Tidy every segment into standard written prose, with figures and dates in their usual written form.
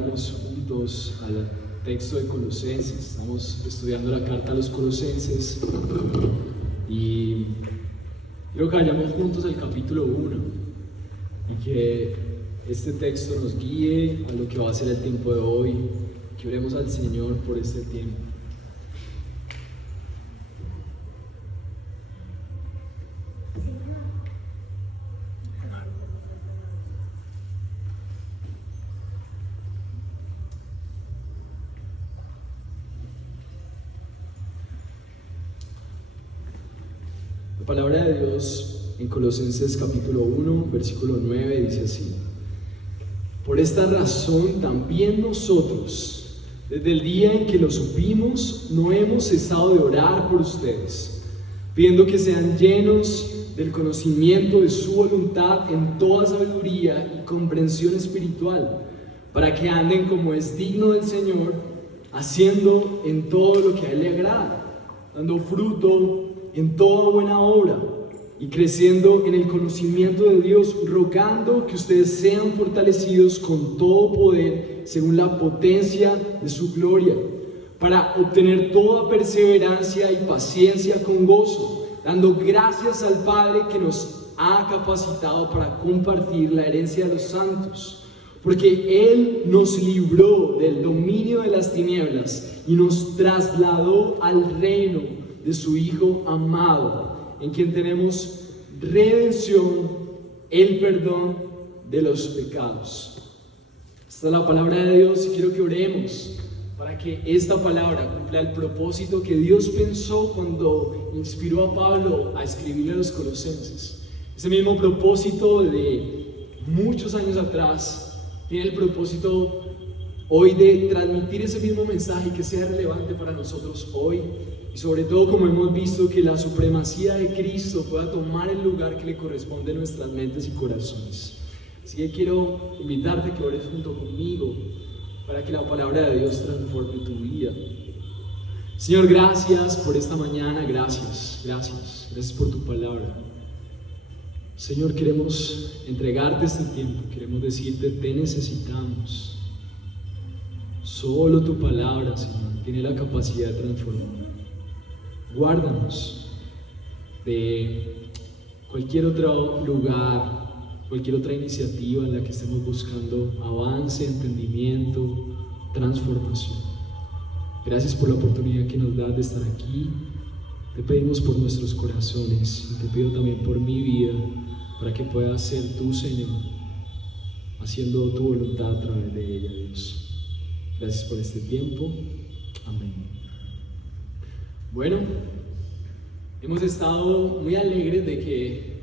Vamos juntos al texto de Colosenses. Estamos estudiando la carta a los Colosenses y quiero que vayamos juntos al capítulo 1 y que este texto nos guíe a lo que va a ser el tiempo de hoy. Que oremos al Señor por este tiempo. La palabra de Dios en Colosenses capítulo 1, versículo 9 dice así: por esta razón también nosotros, desde el día en que lo supimos, no hemos cesado de orar por ustedes, pidiendo que sean llenos del conocimiento de su voluntad en toda sabiduría y comprensión espiritual, para que anden como es digno del Señor, haciendo en todo lo que a Él le agrada, dando fruto en toda buena obra y creciendo en el conocimiento de Dios, rogando que ustedes sean fortalecidos con todo poder según la potencia de su gloria, para obtener toda perseverancia y paciencia con gozo, dando gracias al Padre que nos ha capacitado para compartir la herencia de los santos, porque Él nos libró del dominio de las tinieblas y nos trasladó al reino de su Hijo amado, en quien tenemos redención, el perdón de los pecados. Esta es la palabra de Dios y quiero que oremos para que esta palabra cumpla el propósito que Dios pensó cuando inspiró a Pablo a escribirle a los Colosenses. Ese mismo propósito de muchos años atrás tiene el propósito hoy de transmitir ese mismo mensaje que sea relevante para nosotros hoy. Y sobre todo, como hemos visto, que la supremacía de Cristo pueda tomar el lugar que le corresponde en nuestras mentes y corazones. Así que quiero invitarte a que ores junto conmigo para que la palabra de Dios transforme tu vida. Señor, gracias por esta mañana, gracias por tu palabra. Señor, queremos entregarte este tiempo, queremos decirte, te necesitamos. Solo tu palabra, Señor, tiene la capacidad de transformar. Guárdanos de cualquier otro lugar, cualquier otra iniciativa en la que estemos buscando avance, entendimiento, transformación. Gracias por la oportunidad que nos das de estar aquí. Te pedimos por nuestros corazones y te pido también por mi vida, para que puedas ser tú, Señor, haciendo tu voluntad a través de ella, Dios. Gracias por este tiempo. Amén. Bueno, hemos estado muy alegres de que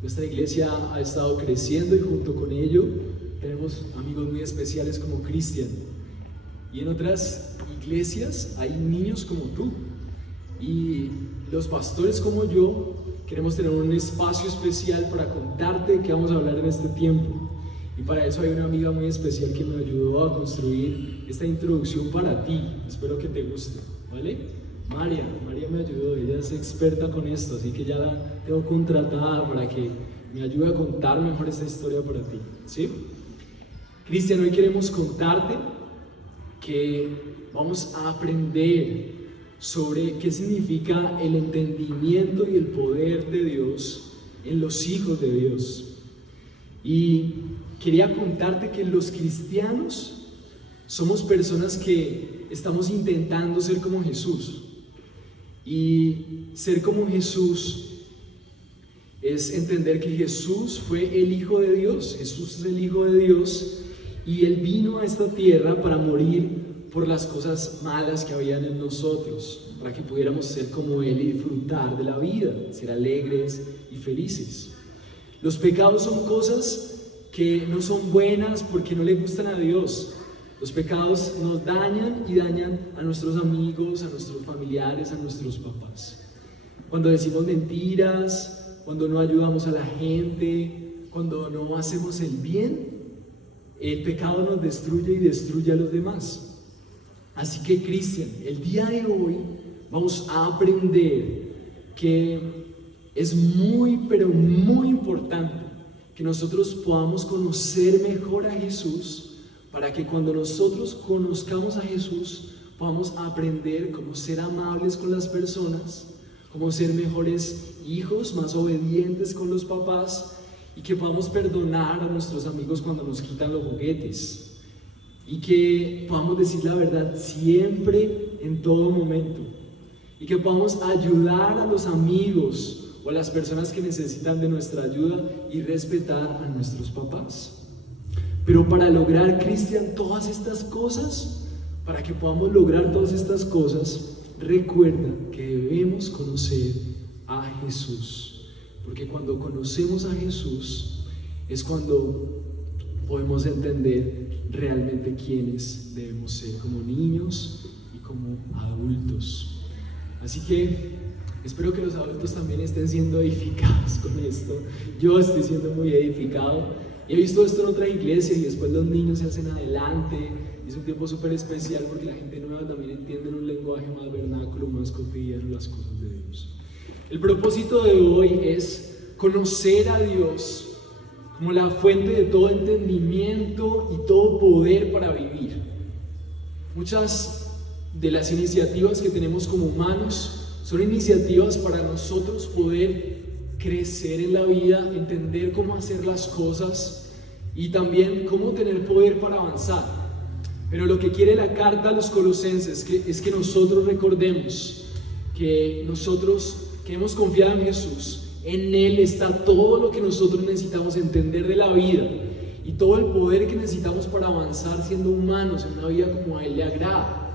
nuestra iglesia ha estado creciendo y junto con ello tenemos amigos muy especiales como Cristian. Y en otras iglesias hay niños como tú. Y los pastores como yo queremos tener un espacio especial para contarte de qué vamos a hablar en este tiempo. Y para eso hay una amiga muy especial que me ayudó a construir esta introducción para ti. Espero que te guste, ¿vale? María me ayudó, ella es experta con esto, así que ya la tengo contratada para que me ayude a contar mejor esta historia para ti, ¿sí? Cristian, hoy queremos contarte que vamos a aprender sobre qué significa el entendimiento y el poder de Dios en los hijos de Dios. Y quería contarte que los cristianos somos personas que estamos intentando ser como Jesús. Y ser como Jesús es entender que Jesús fue el Hijo de Dios. Jesús es el Hijo de Dios y Él vino a esta tierra para morir por las cosas malas que habían en nosotros, para que pudiéramos ser como Él y disfrutar de la vida, ser alegres y felices. Los pecados son cosas que no son buenas porque no le gustan a Dios. Los pecados nos dañan y dañan a nuestros amigos, a nuestros familiares, a nuestros papás. Cuando decimos mentiras, cuando no ayudamos a la gente, cuando no hacemos el bien, el pecado nos destruye y destruye a los demás. Así que, Cristian, el día de hoy vamos a aprender que es muy, pero muy importante que nosotros podamos conocer mejor a Jesús para que cuando nosotros conozcamos a Jesús podamos aprender cómo ser amables con las personas, cómo ser mejores hijos, más obedientes con los papás, y que podamos perdonar a nuestros amigos cuando nos quitan los juguetes, y que podamos decir la verdad siempre, en todo momento, y que podamos ayudar a los amigos o a las personas que necesitan de nuestra ayuda y respetar a nuestros papás. Pero para lograr, Cristian, todas estas cosas, para que podamos lograr todas estas cosas, recuerda que debemos conocer a Jesús. Porque cuando conocemos a Jesús es cuando podemos entender realmente quiénes debemos ser como niños y como adultos. Así que espero que los adultos también estén siendo edificados con esto. Yo estoy siendo muy edificado. He visto esto en otras iglesias y después los niños se hacen adelante. Es un tiempo súper especial porque la gente nueva también entiende en un lenguaje más vernáculo, más cotidiano las cosas de Dios. El propósito de hoy es conocer a Dios como la fuente de todo entendimiento y todo poder para vivir. Muchas de las iniciativas que tenemos como humanos son iniciativas para nosotros poder crecer en la vida, entender cómo hacer las cosas y también cómo tener poder para avanzar. Pero lo que quiere la carta a los colosenses es que nosotros recordemos que nosotros que hemos confiado en Jesús, en Él está todo lo que nosotros necesitamos entender de la vida y todo el poder que necesitamos para avanzar siendo humanos en una vida como a Él le agrada.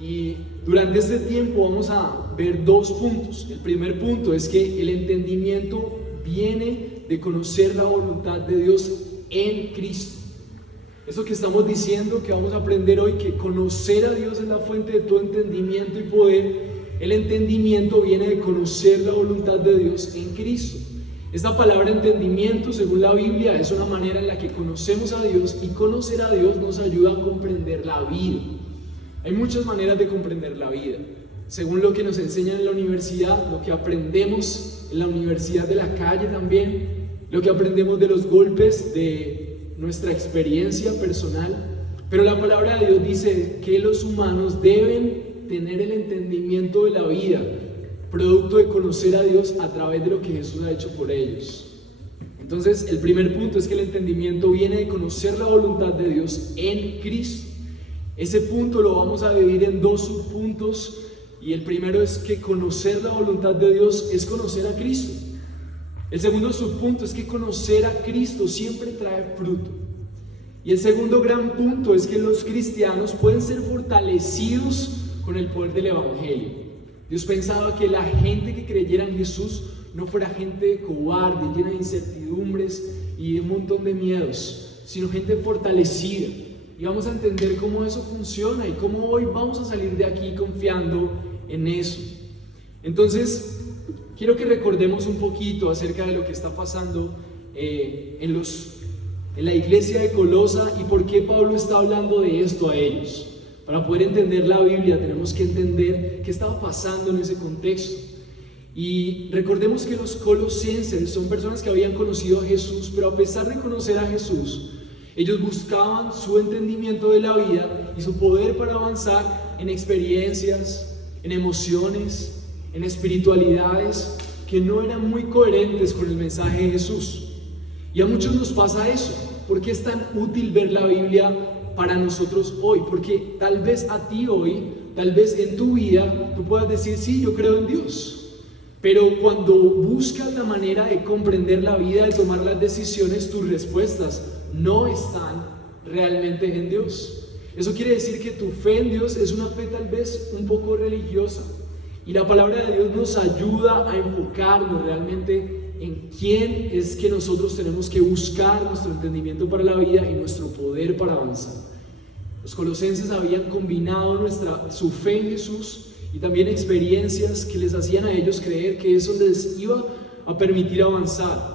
Y durante este tiempo vamos a ver dos puntos. El primer punto es que el entendimiento viene de conocer la voluntad de Dios en Cristo. Eso que estamos diciendo, que vamos a aprender hoy, que conocer a Dios es la fuente de todo entendimiento y poder. El entendimiento viene de conocer la voluntad de Dios en Cristo. Esta palabra entendimiento, según la Biblia, es una manera en la que conocemos a Dios, y conocer a Dios nos ayuda a comprender la vida. Hay muchas maneras de comprender la vida. Según lo que nos enseñan en la universidad, lo que aprendemos en la universidad de la calle también, lo que aprendemos de los golpes de nuestra experiencia personal. Pero la palabra de Dios dice que los humanos deben tener el entendimiento de la vida, producto de conocer a Dios a través de lo que Jesús ha hecho por ellos. Entonces, el primer punto es que el entendimiento viene de conocer la voluntad de Dios en Cristo. Ese punto lo vamos a dividir en dos subpuntos, y el primero es que conocer la voluntad de Dios es conocer a Cristo. El segundo subpunto es que conocer a Cristo siempre trae fruto. Y el segundo gran punto es que los cristianos pueden ser fortalecidos con el poder del Evangelio. Dios pensaba que la gente que creyera en Jesús no fuera gente cobarde, llena de incertidumbres y de un montón de miedos, sino gente fortalecida. Y vamos a entender cómo eso funciona y cómo hoy vamos a salir de aquí confiando en eso. Entonces, quiero que recordemos un poquito acerca de lo que está pasando en la iglesia de Colosa y por qué Pablo está hablando de esto a ellos. Para poder entender la Biblia tenemos que entender qué estaba pasando en ese contexto. Y recordemos que los colosenses son personas que habían conocido a Jesús, pero a pesar de conocer a Jesús, ellos buscaban su entendimiento de la vida y su poder para avanzar en experiencias, en emociones, en espiritualidades que no eran muy coherentes con el mensaje de Jesús. Y a muchos nos pasa eso. ¿Por qué es tan útil ver la Biblia para nosotros hoy? Porque tal vez a ti hoy, tal vez en tu vida, tú puedas decir, sí, yo creo en Dios. Pero cuando buscas la manera de comprender la vida, de tomar las decisiones, tus respuestas no están realmente en Dios. Eso quiere decir que tu fe en Dios es una fe tal vez un poco religiosa. Y la palabra de Dios nos ayuda a enfocarnos realmente en quién es que nosotros tenemos que buscar nuestro entendimiento para la vida y nuestro poder para avanzar. Los colosenses habían combinado su fe en Jesús y también experiencias que les hacían a ellos creer que eso les iba a permitir avanzar.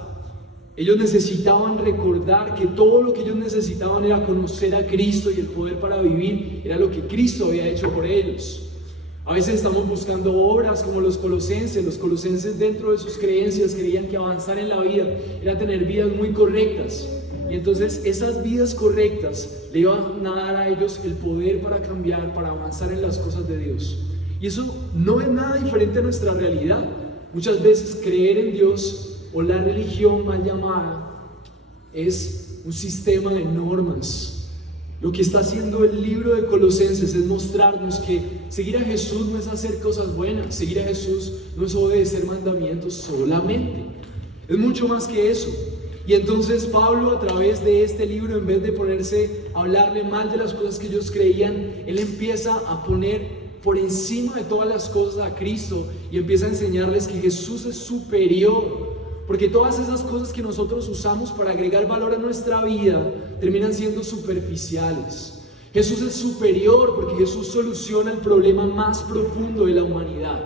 Ellos necesitaban recordar que todo lo que ellos necesitaban era conocer a Cristo, y el poder para vivir era lo que Cristo había hecho por ellos. A veces estamos buscando obras como los colosenses. Los colosenses, dentro de sus creencias, creían que avanzar en la vida era tener vidas muy correctas, Y entonces esas vidas correctas le iban a dar a ellos el poder para cambiar, para avanzar en las cosas de Dios. Y eso no es nada diferente a nuestra realidad. Muchas veces creer en Dios o la religión mal llamada es un sistema de normas. Lo que está haciendo el libro de Colosenses es mostrarnos que seguir a Jesús no es hacer cosas buenas, seguir a Jesús no es obedecer mandamientos solamente, es mucho más que eso. Y entonces Pablo, a través de este libro, en vez de ponerse a hablarle mal de las cosas que ellos creían, él empieza a poner por encima de todas las cosas a Cristo y empieza a enseñarles que Jesús es superior. Porque todas esas cosas que nosotros usamos para agregar valor a nuestra vida terminan siendo superficiales. Jesús es superior porque Jesús soluciona el problema más profundo de la humanidad.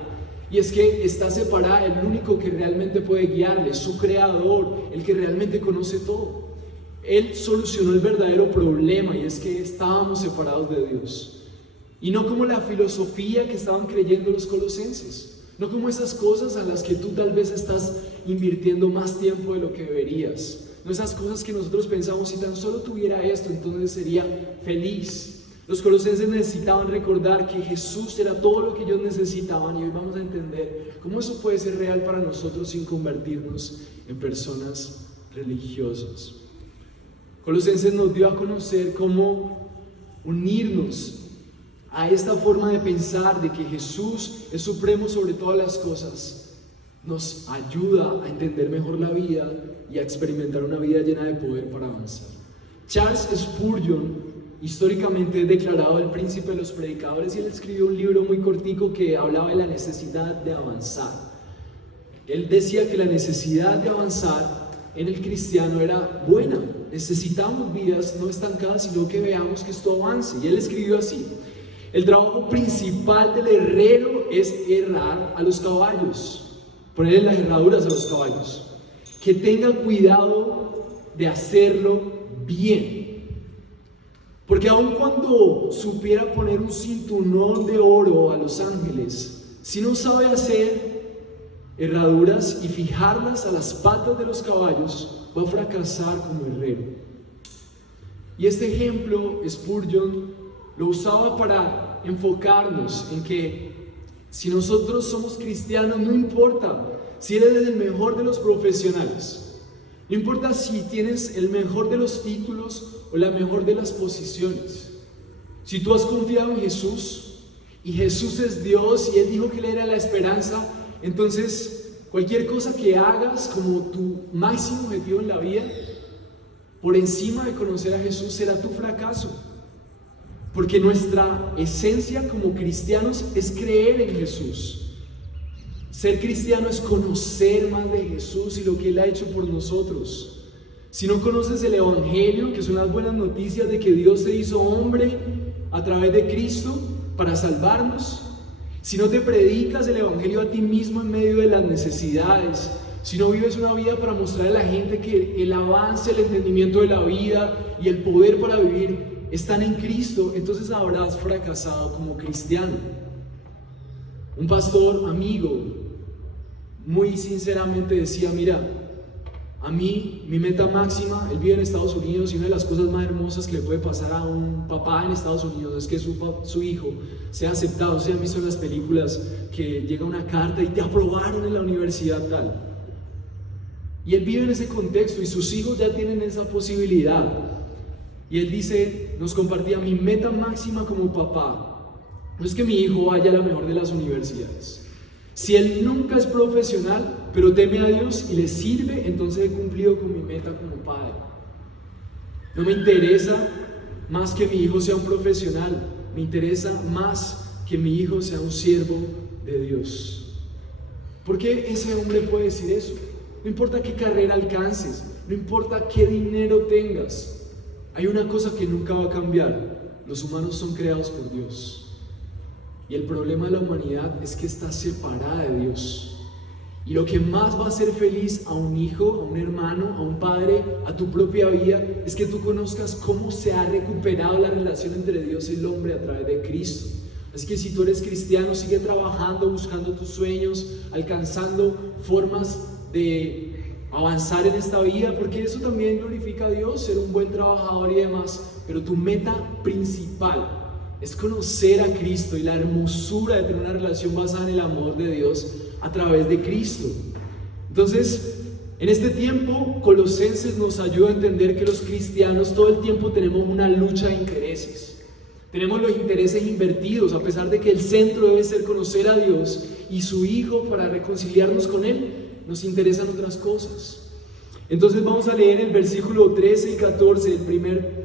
Y es que está separada, el único que realmente puede guiarle, su creador, el que realmente conoce todo. Él solucionó el verdadero problema, y es que estábamos separados de Dios. Y no como la filosofía que estaban creyendo los colosenses. No como esas cosas a las que tú tal vez estás invirtiendo más tiempo de lo que deberías. No esas cosas que nosotros pensamos, si tan solo tuviera esto, entonces sería feliz. Los colosenses necesitaban recordar que Jesús era todo lo que ellos necesitaban, y hoy vamos a entender cómo eso puede ser real para nosotros sin convertirnos en personas religiosas. Colosenses nos dio a conocer cómo unirnos a esta forma de pensar de que Jesús es supremo sobre todas las cosas. Nos ayuda a entender mejor la vida y a experimentar una vida llena de poder para avanzar. Charles Spurgeon, históricamente es declarado el príncipe de los predicadores, y él escribió un libro muy cortico que hablaba de la necesidad de avanzar. Él decía que la necesidad de avanzar en el cristiano era buena. Necesitamos vidas no estancadas, sino que veamos que esto avance. Y él escribió así: el trabajo principal del herrero es herrar a los caballos, ponerle las herraduras a los caballos. Que tenga cuidado de hacerlo bien. Porque aun cuando supiera poner un cinturón de oro a los ángeles, si no sabe hacer herraduras y fijarlas a las patas de los caballos, va a fracasar como herrero. Y este ejemplo Spurgeon lo usaba para enfocarnos en que si nosotros somos cristianos, no importa si eres el mejor de los profesionales, no importa si tienes el mejor de los títulos o la mejor de las posiciones. Si tú has confiado en Jesús y Jesús es Dios y Él dijo que Él era la esperanza, entonces cualquier cosa que hagas como tu máximo objetivo en la vida, por encima de conocer a Jesús, será tu fracaso. Porque nuestra esencia como cristianos es creer en Jesús. Ser cristiano es conocer más de Jesús y lo que Él ha hecho por nosotros. Si no conoces el Evangelio, que son las buenas noticias de que Dios se hizo hombre a través de Cristo para salvarnos, si no te predicas el Evangelio a ti mismo en medio de las necesidades, si no vives una vida para mostrar a la gente que el avance, el entendimiento de la vida y el poder para vivir están en Cristo, entonces habrás fracasado como cristiano. Un pastor amigo muy sinceramente decía: mira, a mí mi meta máxima, él vive en Estados Unidos, y una de las cosas más hermosas que le puede pasar a un papá en Estados Unidos es que su hijo sea aceptado. ¿Se han visto en las películas que llega una carta y te aprobaron en la universidad tal? Y él vive en ese contexto y sus hijos ya tienen esa posibilidad. Y él dice, nos compartía: mi meta máxima como papá no es que mi hijo vaya a la mejor de las universidades. Si él nunca es profesional, pero teme a Dios y le sirve, entonces he cumplido con mi meta como padre. No me interesa más que mi hijo sea un profesional, me interesa más que mi hijo sea un siervo de Dios. ¿Por qué ese hombre puede decir eso? No importa qué carrera alcances, no importa qué dinero tengas, hay una cosa que nunca va a cambiar: los humanos son creados por Dios. Y el problema de la humanidad es que está separada de Dios. Y lo que más va a hacer feliz a un hijo, a un hermano, a un padre, a tu propia vida, es que tú conozcas cómo se ha recuperado la relación entre Dios y el hombre a través de Cristo. Así que si tú eres cristiano, sigue trabajando, buscando tus sueños, alcanzando formas de avanzar en esta vida, porque eso también glorifica a Dios, ser un buen trabajador y demás, pero tu meta principal es conocer a Cristo y la hermosura de tener una relación basada en el amor de Dios a través de Cristo. Entonces, en este tiempo, Colosenses nos ayuda a entender que los cristianos todo el tiempo tenemos una lucha de intereses. Tenemos los intereses invertidos, a pesar de que el centro debe ser conocer a Dios y su Hijo para reconciliarnos con Él, nos interesan otras cosas. Entonces vamos a leer el versículo 13 y 14, el primer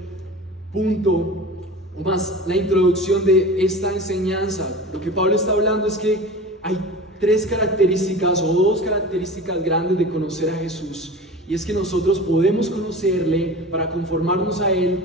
punto, o más la introducción de esta enseñanza. Lo que Pablo está hablando es que hay tres características o dos características grandes de conocer a Jesús, y es que nosotros podemos conocerle para conformarnos a Él.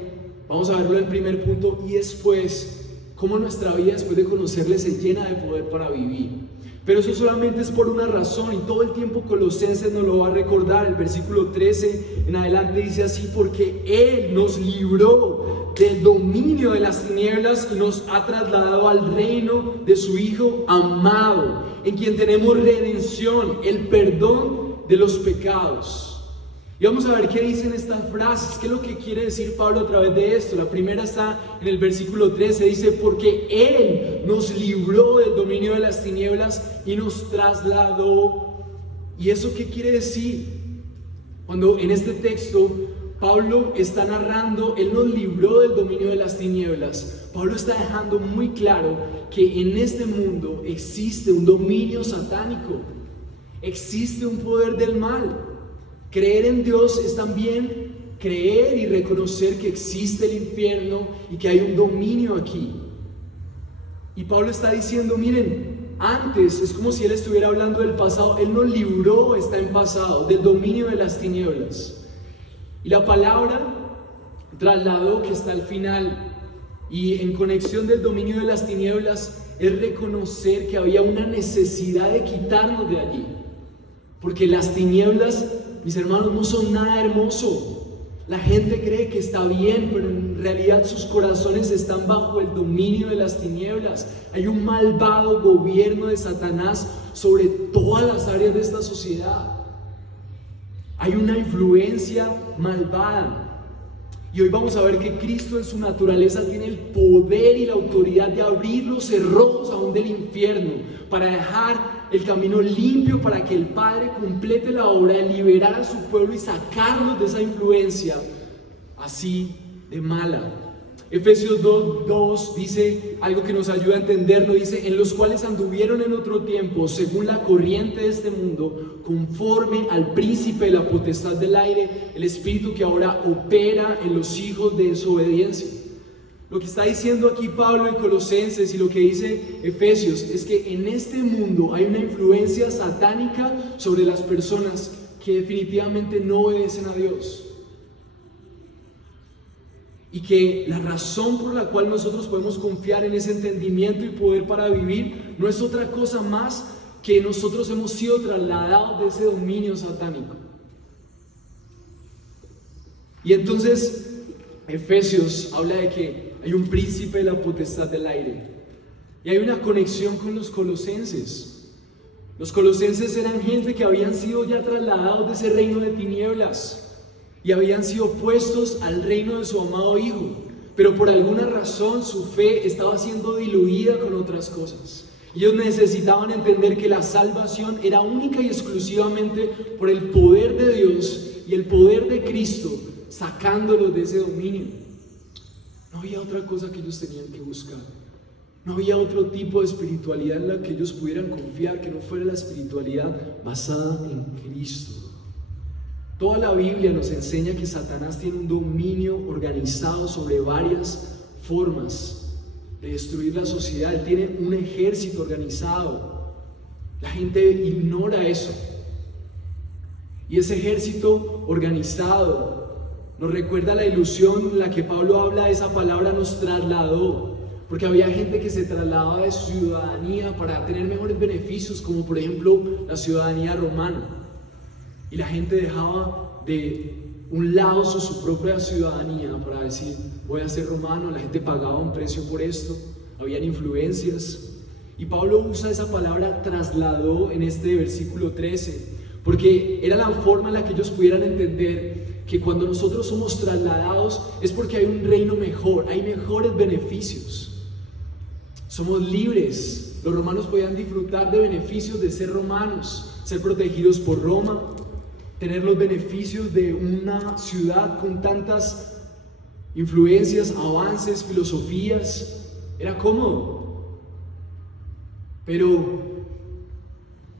Vamos a verlo en el primer punto, y después cómo nuestra vida después de conocerle se llena de poder para vivir. Pero eso solamente es por una razón, y todo el tiempo Colosenses nos lo va a recordar. El versículo 13 en adelante dice así: porque Él nos libró del dominio de las tinieblas y nos ha trasladado al reino de su Hijo amado, en quien tenemos redención, el perdón de los pecados. Y vamos a ver qué dicen estas frases, qué es lo que quiere decir Pablo a través de esto. La primera está en el versículo 13, dice: porque Él nos libró del dominio de las tinieblas y nos trasladó. ¿Y eso qué quiere decir? Cuando en este texto Pablo está narrando, Él nos libró del dominio de las tinieblas, Pablo está dejando muy claro que en este mundo existe un dominio satánico, existe un poder del mal. Creer en Dios es también creer y reconocer que existe el infierno y que hay un dominio aquí. Y Pablo está diciendo: miren, antes es como si él estuviera hablando del pasado. Él nos libró, está en pasado, del dominio de las tinieblas. Y la palabra trasladó, que está al final y en conexión del dominio de las tinieblas, es reconocer que había una necesidad de quitarnos de allí. Porque las tinieblas, mis hermanos, no son nada hermoso. La gente cree que está bien, pero en realidad sus corazones están bajo el dominio de las tinieblas. Hay un malvado gobierno de Satanás sobre todas las áreas de esta sociedad. Hay una influencia malvada. Y hoy vamos a ver que Cristo en su naturaleza tiene el poder y la autoridad de abrir los cerrojos aún del infierno, para dejar el camino limpio para que el Padre complete la obra de liberar a su pueblo y sacarlos de esa influencia así de mala. Efesios 2:2 dice algo que nos ayuda a entenderlo. Dice: en los cuales anduvieron en otro tiempo según la corriente de este mundo, conforme al príncipe de la potestad del aire, el espíritu que ahora opera en los hijos de desobediencia. Lo que está diciendo aquí Pablo en Colosenses y lo que dice Efesios es que en este mundo hay una influencia satánica sobre las personas que definitivamente no obedecen a Dios. Y que la razón por la cual nosotros podemos confiar en ese entendimiento y poder para vivir no es otra cosa más que nosotros hemos sido trasladados de ese dominio satánico. Y entonces Efesios habla de que hay un príncipe de la potestad del aire, y hay una conexión con los colosenses. Los colosenses eran gente que habían sido ya trasladados de ese reino de tinieblas y habían sido puestos al reino de su amado Hijo, pero por alguna razón su fe estaba siendo diluida con otras cosas. Ellos necesitaban entender que la salvación era única y exclusivamente por el poder de Dios y el poder de Cristo, sacándolos de ese dominio. No había otra cosa que ellos tenían que buscar. No había otro tipo de espiritualidad en la que ellos pudieran confiar que no fuera la espiritualidad basada en Cristo. Toda la Biblia nos enseña que Satanás tiene un dominio organizado sobre varias formas de destruir la sociedad. Él tiene un ejército organizado. La gente ignora eso. Y ese ejército organizado nos recuerda la ilusión en la que Pablo habla de esa palabra: nos trasladó. Porque había gente que se trasladaba de su ciudadanía para tener mejores beneficios, como por ejemplo la ciudadanía romana. Y la gente dejaba de un lado su propia ciudadanía para decir: voy a ser romano. La gente pagaba un precio por esto. Habían influencias. Y Pablo usa esa palabra trasladó en este versículo 13, porque era la forma en la que ellos pudieran entender que cuando nosotros somos trasladados es porque hay un reino mejor, hay mejores beneficios. Somos libres. Los romanos podían disfrutar de beneficios de ser romanos, ser protegidos por Roma, tener los beneficios de una ciudad con tantas influencias, avances, filosofías. Era cómodo. Pero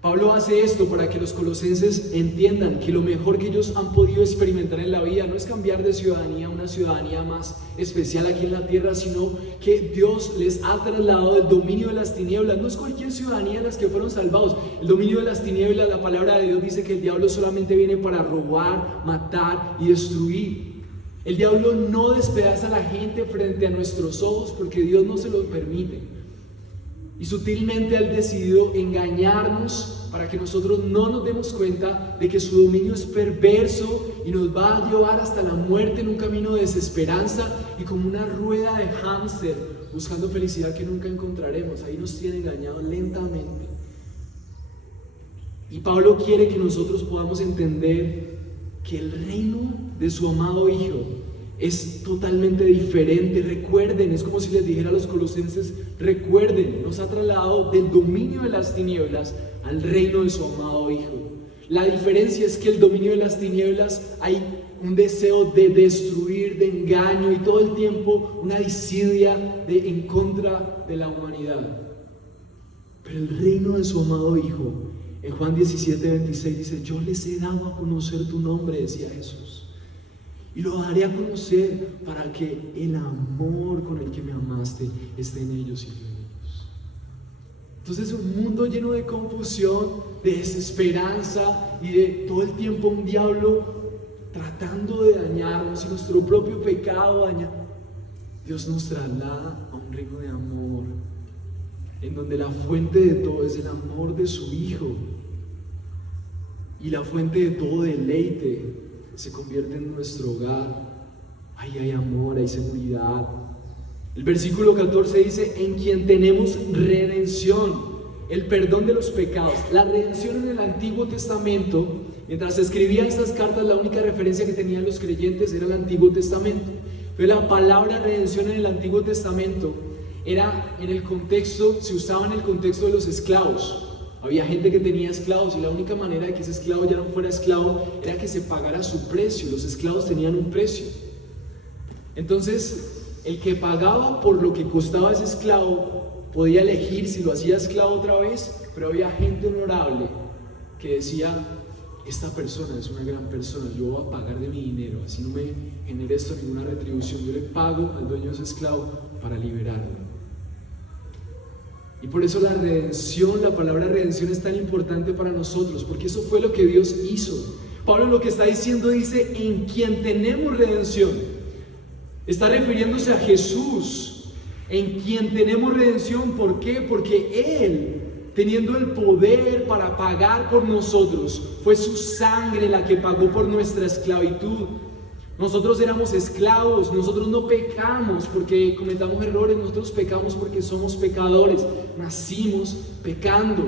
Pablo hace esto para que los colosenses entiendan que lo mejor que ellos han podido experimentar en la vida no es cambiar de ciudadanía a una ciudadanía más especial aquí en la tierra, sino que Dios les ha trasladado del dominio de las tinieblas. No es cualquier ciudadanía en las que fueron salvados. El dominio de las tinieblas, la palabra de Dios dice que el diablo solamente viene para robar, matar y destruir. El diablo no despedaza a la gente frente a nuestros ojos porque Dios no se lo permite. Y sutilmente Él decidió engañarnos para que nosotros no nos demos cuenta de que su dominio es perverso y nos va a llevar hasta la muerte en un camino de desesperanza y como una rueda de hámster buscando felicidad que nunca encontraremos. Ahí nos tiene engañados lentamente. Y Pablo quiere que nosotros podamos entender que el reino de su amado Hijo es totalmente diferente. Recuerden, es como si les dijera a los colosenses, recuerden, nos ha trasladado del dominio de las tinieblas al reino de su amado Hijo. La diferencia es que el dominio de las tinieblas hay un deseo de destruir, de engaño y todo el tiempo una disidia en contra de la humanidad. Pero el reino de su amado Hijo, en Juan 17:26 dice, yo les he dado a conocer tu nombre, decía Jesús. Y lo daré a conocer para que el amor con el que me amaste esté en ellos y yo en ellos. Entonces un mundo lleno de confusión, de desesperanza y de todo el tiempo un diablo tratando de dañarnos y nuestro propio pecado daña. Dios nos traslada a un reino de amor, en donde la fuente de todo es el amor de su Hijo. Y la fuente de todo deleite se convierte en nuestro hogar. Ahí hay amor, hay seguridad. El versículo 14 dice, en quien tenemos redención, el perdón de los pecados. La redención en el Antiguo Testamento, mientras se escribían estas cartas, la única referencia que tenían los creyentes era el Antiguo Testamento. Pero la palabra redención en el Antiguo Testamento era en el contexto, se usaba en el contexto de los esclavos. Había gente que tenía esclavos y la única manera de que ese esclavo ya no fuera esclavo era que se pagara su precio. Los esclavos tenían un precio. Entonces, el que pagaba por lo que costaba ese esclavo podía elegir si lo hacía esclavo otra vez, pero había gente honorable que decía, esta persona es una gran persona, yo voy a pagar de mi dinero, así no me genere esto ninguna retribución, yo le pago al dueño de ese esclavo para liberarlo. Y por eso la redención, la palabra redención es tan importante para nosotros, porque eso fue lo que Dios hizo. Pablo lo que está diciendo dice, en quien tenemos redención. Está refiriéndose a Jesús, en quien tenemos redención. ¿Por qué? Porque Él, teniendo el poder para pagar por nosotros, fue su sangre la que pagó por nuestra esclavitud. Nosotros éramos esclavos, nosotros no pecamos porque cometamos errores, nosotros pecamos porque somos pecadores. Nacimos pecando,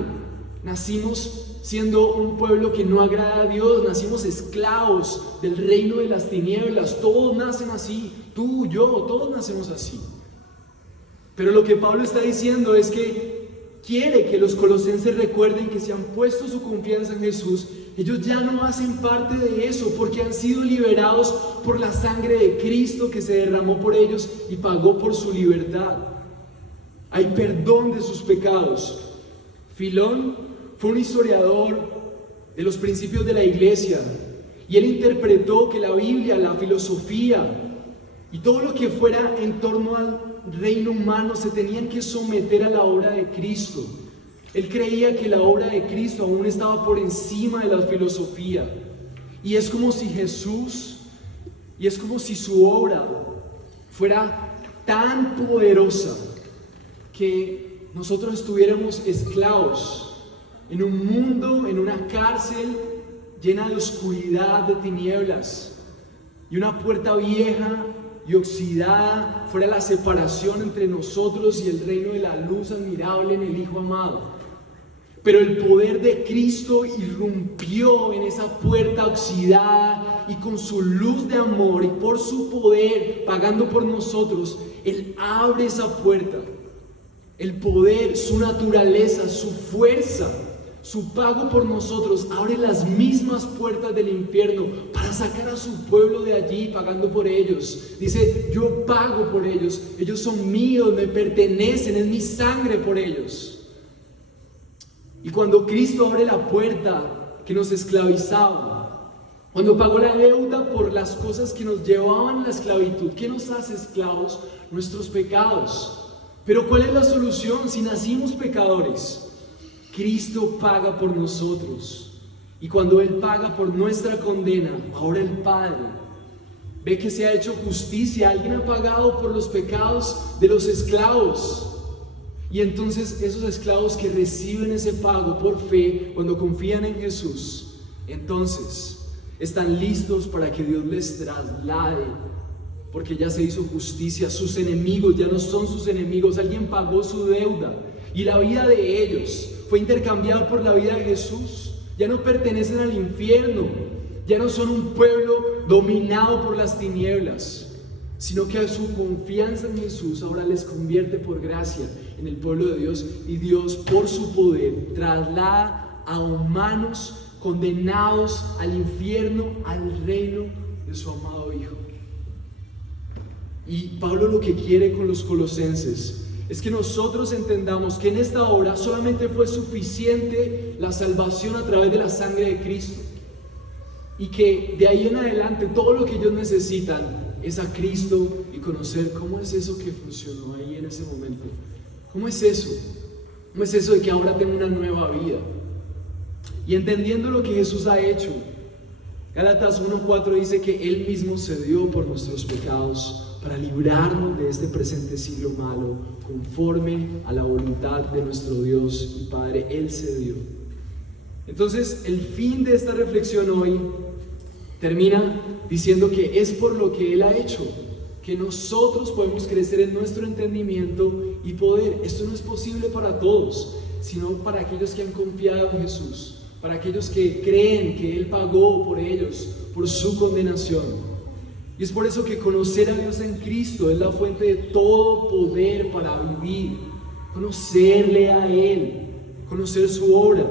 nacimos siendo un pueblo que no agrada a Dios, nacimos esclavos del reino de las tinieblas. Todos nacen así, tú, yo, todos nacemos así. Pero lo que Pablo está diciendo es que quiere que los colosenses recuerden que si han puesto su confianza en Jesús, ellos ya no hacen parte de eso porque han sido liberados por la sangre de Cristo que se derramó por ellos y pagó por su libertad. Hay perdón de sus pecados. Filón fue un historiador de los principios de la iglesia y él interpretó que la Biblia, la filosofía y todo lo que fuera en torno al reino humano se tenían que someter a la obra de Cristo. Él creía que la obra de Cristo aún estaba por encima de la filosofía. Y es como si Jesús, y es como si su obra fuera tan poderosa que nosotros estuviéramos esclavos en un mundo, en una cárcel llena de oscuridad, de tinieblas, y una puerta vieja y oxidada fuera la separación entre nosotros y el reino de la luz admirable en el Hijo amado. Pero el poder de Cristo irrumpió en esa puerta oxidada y con su luz de amor y por su poder, pagando por nosotros, Él abre esa puerta. El poder, su naturaleza, su fuerza, su pago por nosotros, abre las mismas puertas del infierno para sacar a su pueblo de allí, pagando por ellos. Dice, yo pago por ellos, ellos son míos, me pertenecen, es mi sangre por ellos. Y cuando Cristo abre la puerta que nos esclavizaba, cuando pagó la deuda por las cosas que nos llevaban a la esclavitud, ¿qué nos hace esclavos? Nuestros pecados. Pero ¿cuál es la solución si nacimos pecadores? Cristo paga por nosotros. Y cuando Él paga por nuestra condena, ahora el Padre ve que se ha hecho justicia. Alguien ha pagado por los pecados de los esclavos. Y entonces esos esclavos que reciben ese pago por fe, cuando confían en Jesús, entonces están listos para que Dios les traslade, porque ya se hizo justicia. Sus enemigos ya no son sus enemigos. Alguien pagó su deuda y la vida de ellos fue intercambiada por la vida de Jesús. Ya no pertenecen al infierno, ya no son un pueblo dominado por las tinieblas, sino que su confianza en Jesús ahora les convierte por gracia en el pueblo de Dios, y Dios por su poder traslada a humanos condenados al infierno al reino de su amado Hijo. Y Pablo lo que quiere con los colosenses es que nosotros entendamos que en esta obra solamente fue suficiente la salvación a través de la sangre de Cristo, y que de ahí en adelante todo lo que ellos necesitan es a Cristo y conocer cómo es eso que funcionó ahí en ese momento. ¿Cómo es eso? ¿Cómo es eso de que ahora tengo una nueva vida? Y entendiendo lo que Jesús ha hecho, Gálatas 1:4 dice que Él mismo se dio por nuestros pecados para librarnos de este presente siglo malo, conforme a la voluntad de nuestro Dios y Padre. Él se dio. Entonces, el fin de esta reflexión hoy termina diciendo que es por lo que Él ha hecho que nosotros podemos crecer en nuestro entendimiento y poder. Esto no es posible para todos, sino para aquellos que han confiado en Jesús, para aquellos que creen que Él pagó por ellos, por su condenación. Y es por eso que conocer a Dios en Cristo es la fuente de todo poder para vivir, conocerle a Él, conocer su obra.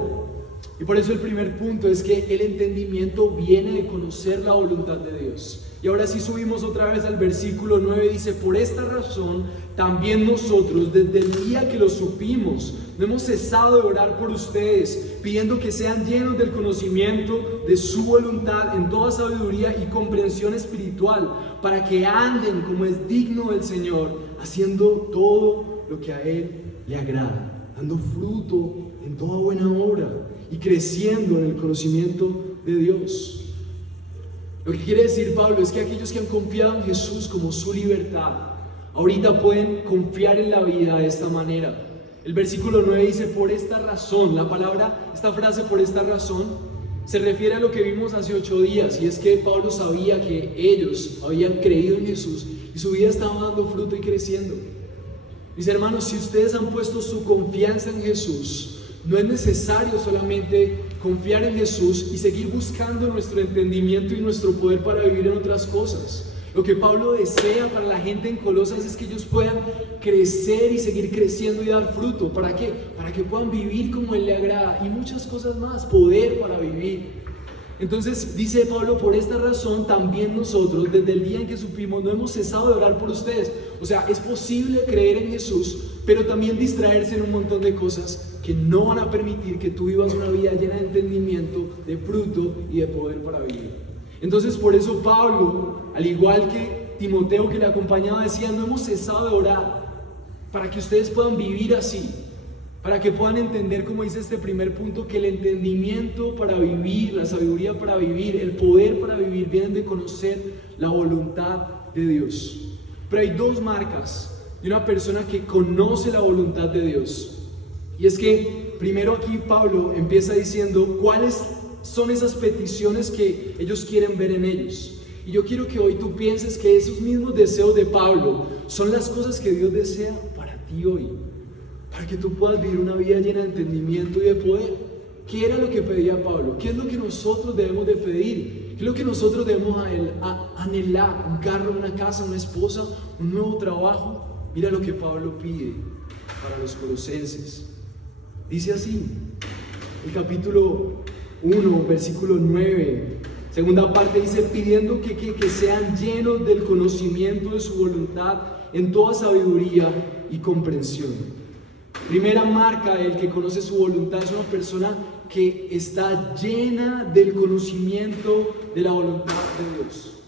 Y por eso el primer punto es que el entendimiento viene de conocer la voluntad de Dios. Y ahora sí subimos otra vez al versículo 9, dice, por esta razón también nosotros desde el día que lo supimos no hemos cesado de orar por ustedes, pidiendo que sean llenos del conocimiento de su voluntad en toda sabiduría y comprensión espiritual, para que anden como es digno del Señor, haciendo todo lo que a Él le agrada, dando fruto en toda buena obra y creciendo en el conocimiento de Dios. Lo que quiere decir Pablo es que aquellos que han confiado en Jesús como su libertad, ahorita pueden confiar en la vida de esta manera. El versículo 9 dice, por esta razón. Esta frase, por esta razón, se refiere a lo que vimos hace 8 días, y es que Pablo sabía que ellos habían creído en Jesús y su vida estaba dando fruto y creciendo. Mis hermanos, si ustedes han puesto su confianza en Jesús, no es necesario solamente confiar en Jesús y seguir buscando nuestro entendimiento y nuestro poder para vivir en otras cosas. Lo que Pablo desea para la gente en Colosas es que ellos puedan crecer y seguir creciendo y dar fruto. ¿Para qué? Para que puedan vivir como Él le agrada y muchas cosas más, poder para vivir. Entonces dice Pablo, por esta razón también nosotros desde el día en que supimos no hemos cesado de orar por ustedes. O sea, es posible creer en Jesús, pero también distraerse en un montón de cosas que no van a permitir que tú vivas una vida llena de entendimiento, de fruto y de poder para vivir. Entonces por eso Pablo, al igual que Timoteo que le acompañaba, decía, no hemos cesado de orar para que ustedes puedan vivir así, para que puedan entender, como dice este primer punto, que el entendimiento para vivir, la sabiduría para vivir, el poder para vivir, vienen de conocer la voluntad de Dios. Pero hay 2 marcas de una persona que conoce la voluntad de Dios. Y es que primero aquí Pablo empieza diciendo cuáles son esas peticiones que ellos quieren ver en ellos. Y yo quiero que hoy tú pienses que esos mismos deseos de Pablo son las cosas que Dios desea para ti hoy. para que tú puedas vivir una vida llena de entendimiento y de poder. ¿Qué era lo que pedía Pablo? ¿Qué es lo que nosotros debemos de pedir? ¿Qué es lo que nosotros debemos anhelar? ¿Un carro, una casa, una esposa, un nuevo trabajo? Mira lo que Pablo pide para los colosenses. Dice así, el capítulo 1, versículo 9, segunda parte, dice: pidiendo que sean llenos del conocimiento de su voluntad en toda sabiduría y comprensión. Primera marca del que conoce su voluntad es una persona que está llena del conocimiento de la voluntad de Dios.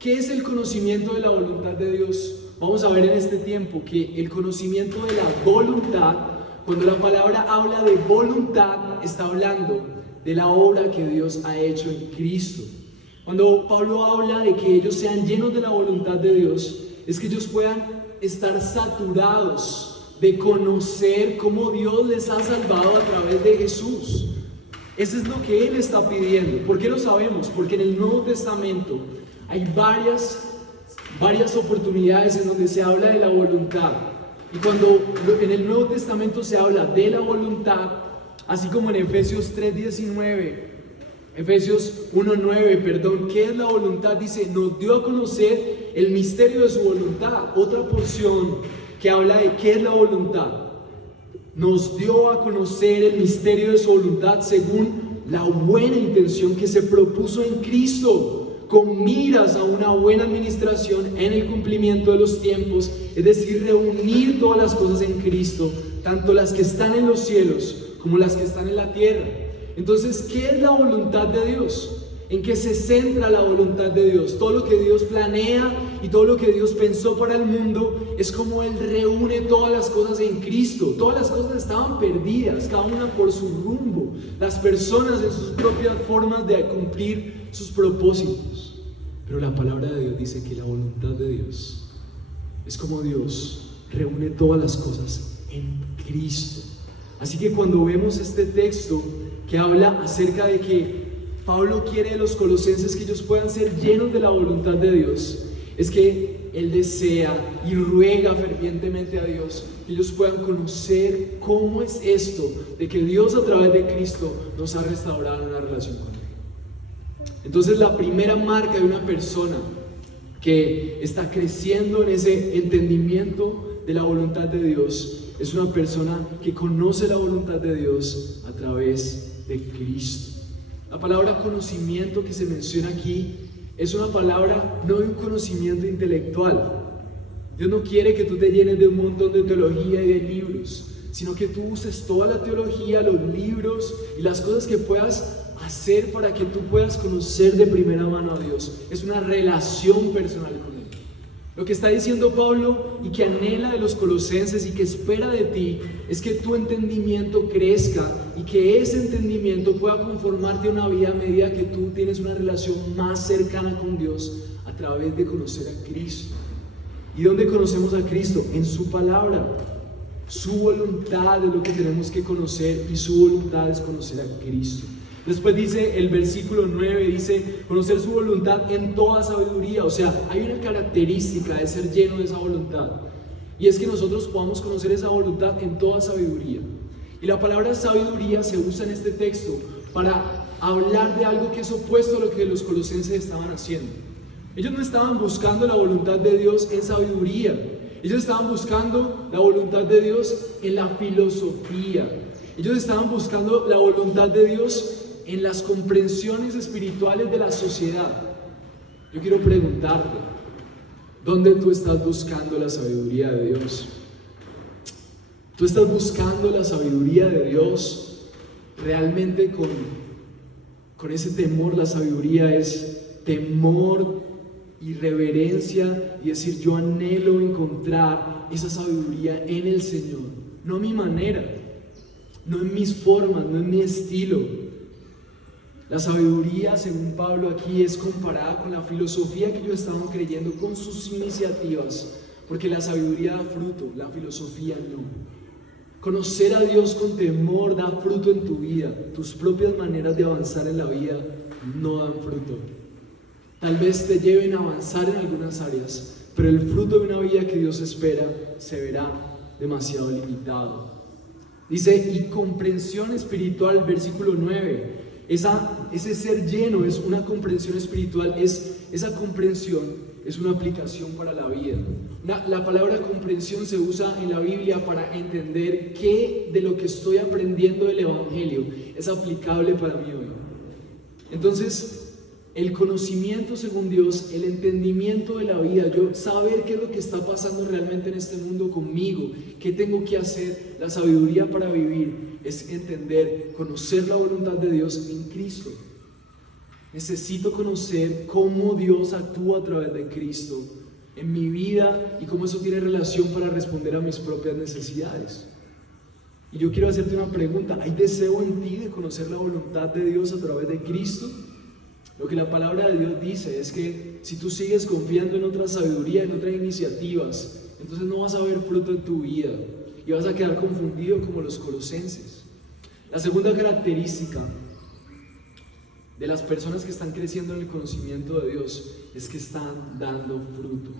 ¿Qué es el conocimiento de la voluntad de Dios? Vamos a ver en este tiempo que el conocimiento de la voluntad, cuando la palabra habla de voluntad, está hablando de la obra que Dios ha hecho en Cristo. Cuando Pablo habla de que ellos sean llenos de la voluntad de Dios, es que ellos puedan estar saturados de conocer cómo Dios les ha salvado a través de Jesús. Eso es lo que Él está pidiendo. ¿Por qué lo sabemos? Porque en el Nuevo Testamento hay varias oportunidades en donde se habla de la voluntad. Y cuando en el Nuevo Testamento se habla de la voluntad, así como en Efesios 1:9, ¿qué es la voluntad? Dice, nos dio a conocer el misterio de su voluntad. Otra porción que habla de qué es la voluntad. Nos dio a conocer el misterio de su voluntad según la buena intención que se propuso en Cristo, con miras a una buena administración en el cumplimiento de los tiempos, es decir, reunir todas las cosas en Cristo, tanto las que están en los cielos como las que están en la tierra. Entonces, ¿qué es la voluntad de Dios? ¿En qué se centra la voluntad de Dios? Todo lo que Dios planea y todo lo que Dios pensó para el mundo es como Él reúne todas las cosas en Cristo. Todas las cosas estaban perdidas, cada una por su rumbo, las personas en sus propias formas de cumplir sus propósitos. Pero la palabra de Dios dice que la voluntad de Dios es como Dios reúne todas las cosas en Cristo. Así que cuando vemos este texto que habla acerca de que Pablo quiere de los colosenses que ellos puedan ser llenos de la voluntad de Dios, es que Él desea y ruega fervientemente a Dios que ellos puedan conocer cómo es esto de que Dios a través de Cristo nos ha restaurado en una relación con Él. Entonces, la primera marca de una persona que está creciendo en ese entendimiento de la voluntad de Dios es una persona que conoce la voluntad de Dios a través de Cristo. La palabra conocimiento que se menciona aquí es una palabra no de un conocimiento intelectual. Dios no quiere que tú te llenes de un montón de teología y de libros, sino que tú uses toda la teología, los libros y las cosas que puedas hacer para que tú puedas conocer de primera mano a Dios. Es una relación personal con Él. Lo que está diciendo Pablo y que anhela de los colosenses y que espera de ti es que tu entendimiento crezca y que ese entendimiento pueda conformarte a una vida a medida que tú tienes una relación más cercana con Dios a través de conocer a Cristo. ¿Y dónde conocemos a Cristo? En su palabra. Su voluntad es lo que tenemos que conocer y su voluntad es conocer a Cristo. Después dice el versículo 9, dice conocer su voluntad en toda sabiduría. O sea, hay una característica de ser lleno de esa voluntad, y es que nosotros podamos conocer esa voluntad en toda sabiduría. Y la palabra sabiduría se usa en este texto para hablar de algo que es opuesto a lo que los colosenses estaban haciendo. Ellos no estaban buscando la voluntad de Dios en sabiduría. Ellos estaban buscando la voluntad de Dios en la filosofía. Ellos estaban buscando la voluntad de Dios en las comprensiones espirituales de la sociedad. Yo quiero preguntarte, ¿dónde tú estás buscando la sabiduría de Dios? ¿Tú estás buscando la sabiduría de Dios realmente con ese temor? La sabiduría es temor y reverencia y decir, yo anhelo encontrar esa sabiduría en el Señor, no a mi manera, no en mis formas, no en mi estilo. La sabiduría, según Pablo aquí, es comparada con la filosofía que ellos estaban creyendo, con sus iniciativas, porque la sabiduría da fruto, la filosofía no. Conocer a Dios con temor da fruto en tu vida. Tus propias maneras de avanzar en la vida no dan fruto. Tal vez te lleven a avanzar en algunas áreas, pero el fruto de una vida que Dios espera se verá demasiado limitado. Dice, y comprensión espiritual, versículo 9. Ese ser lleno es una comprensión espiritual, esa comprensión es una aplicación para la vida. La palabra comprensión se usa en la Biblia para entender qué de lo que estoy aprendiendo del Evangelio es aplicable para mí hoy. Entonces, el conocimiento según Dios, el entendimiento de la vida, yo saber qué es lo que está pasando realmente en este mundo conmigo, qué tengo que hacer, la sabiduría para vivir, es entender, conocer la voluntad de Dios en Cristo. Necesito conocer cómo Dios actúa a través de Cristo en mi vida y cómo eso tiene relación para responder a mis propias necesidades. Y yo quiero hacerte una pregunta, ¿hay deseo en ti de conocer la voluntad de Dios a través de Cristo? Lo que la palabra de Dios dice es que si tú sigues confiando en otra sabiduría, en otras iniciativas, entonces no vas a ver fruto en tu vida y vas a quedar confundido como los colosenses. La segunda característica de las personas que están creciendo en el conocimiento de Dios es que están dando fruto.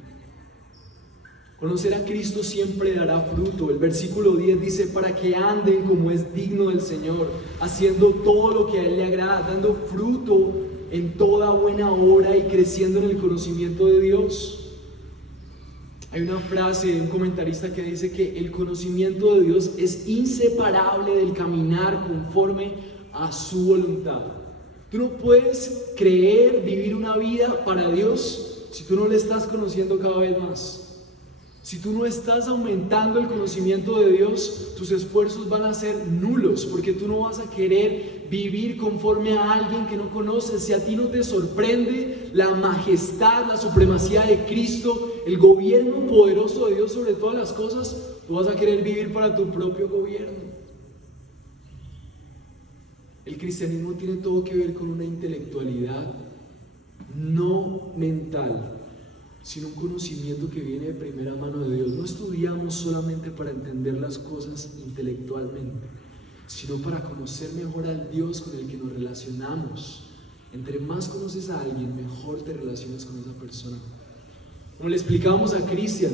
Conocer a Cristo siempre dará fruto. El versículo 10 dice, para que anden como es digno del Señor, haciendo todo lo que a Él le agrada, dando fruto en toda buena obra y creciendo en el conocimiento de Dios. Hay una frase de un comentarista que dice que el conocimiento de Dios es inseparable del caminar conforme a su voluntad. Tú no puedes creer, vivir una vida para Dios si tú no le estás conociendo cada vez más. Si tú no estás aumentando el conocimiento de Dios, tus esfuerzos van a ser nulos, porque tú no vas a querer vivir conforme a alguien que no conoces. Si a ti no te sorprende la majestad, la supremacía de Cristo, el gobierno poderoso de Dios sobre todas las cosas, tú vas a querer vivir para tu propio gobierno. El cristianismo tiene todo que ver con una intelectualidad no mental, sino un conocimiento que viene de primera mano de Dios. No estudiamos solamente para entender las cosas intelectualmente, sino para conocer mejor al Dios con el que nos relacionamos. Entre más conoces a alguien, mejor te relacionas con esa persona. Como le explicábamos a Cristian,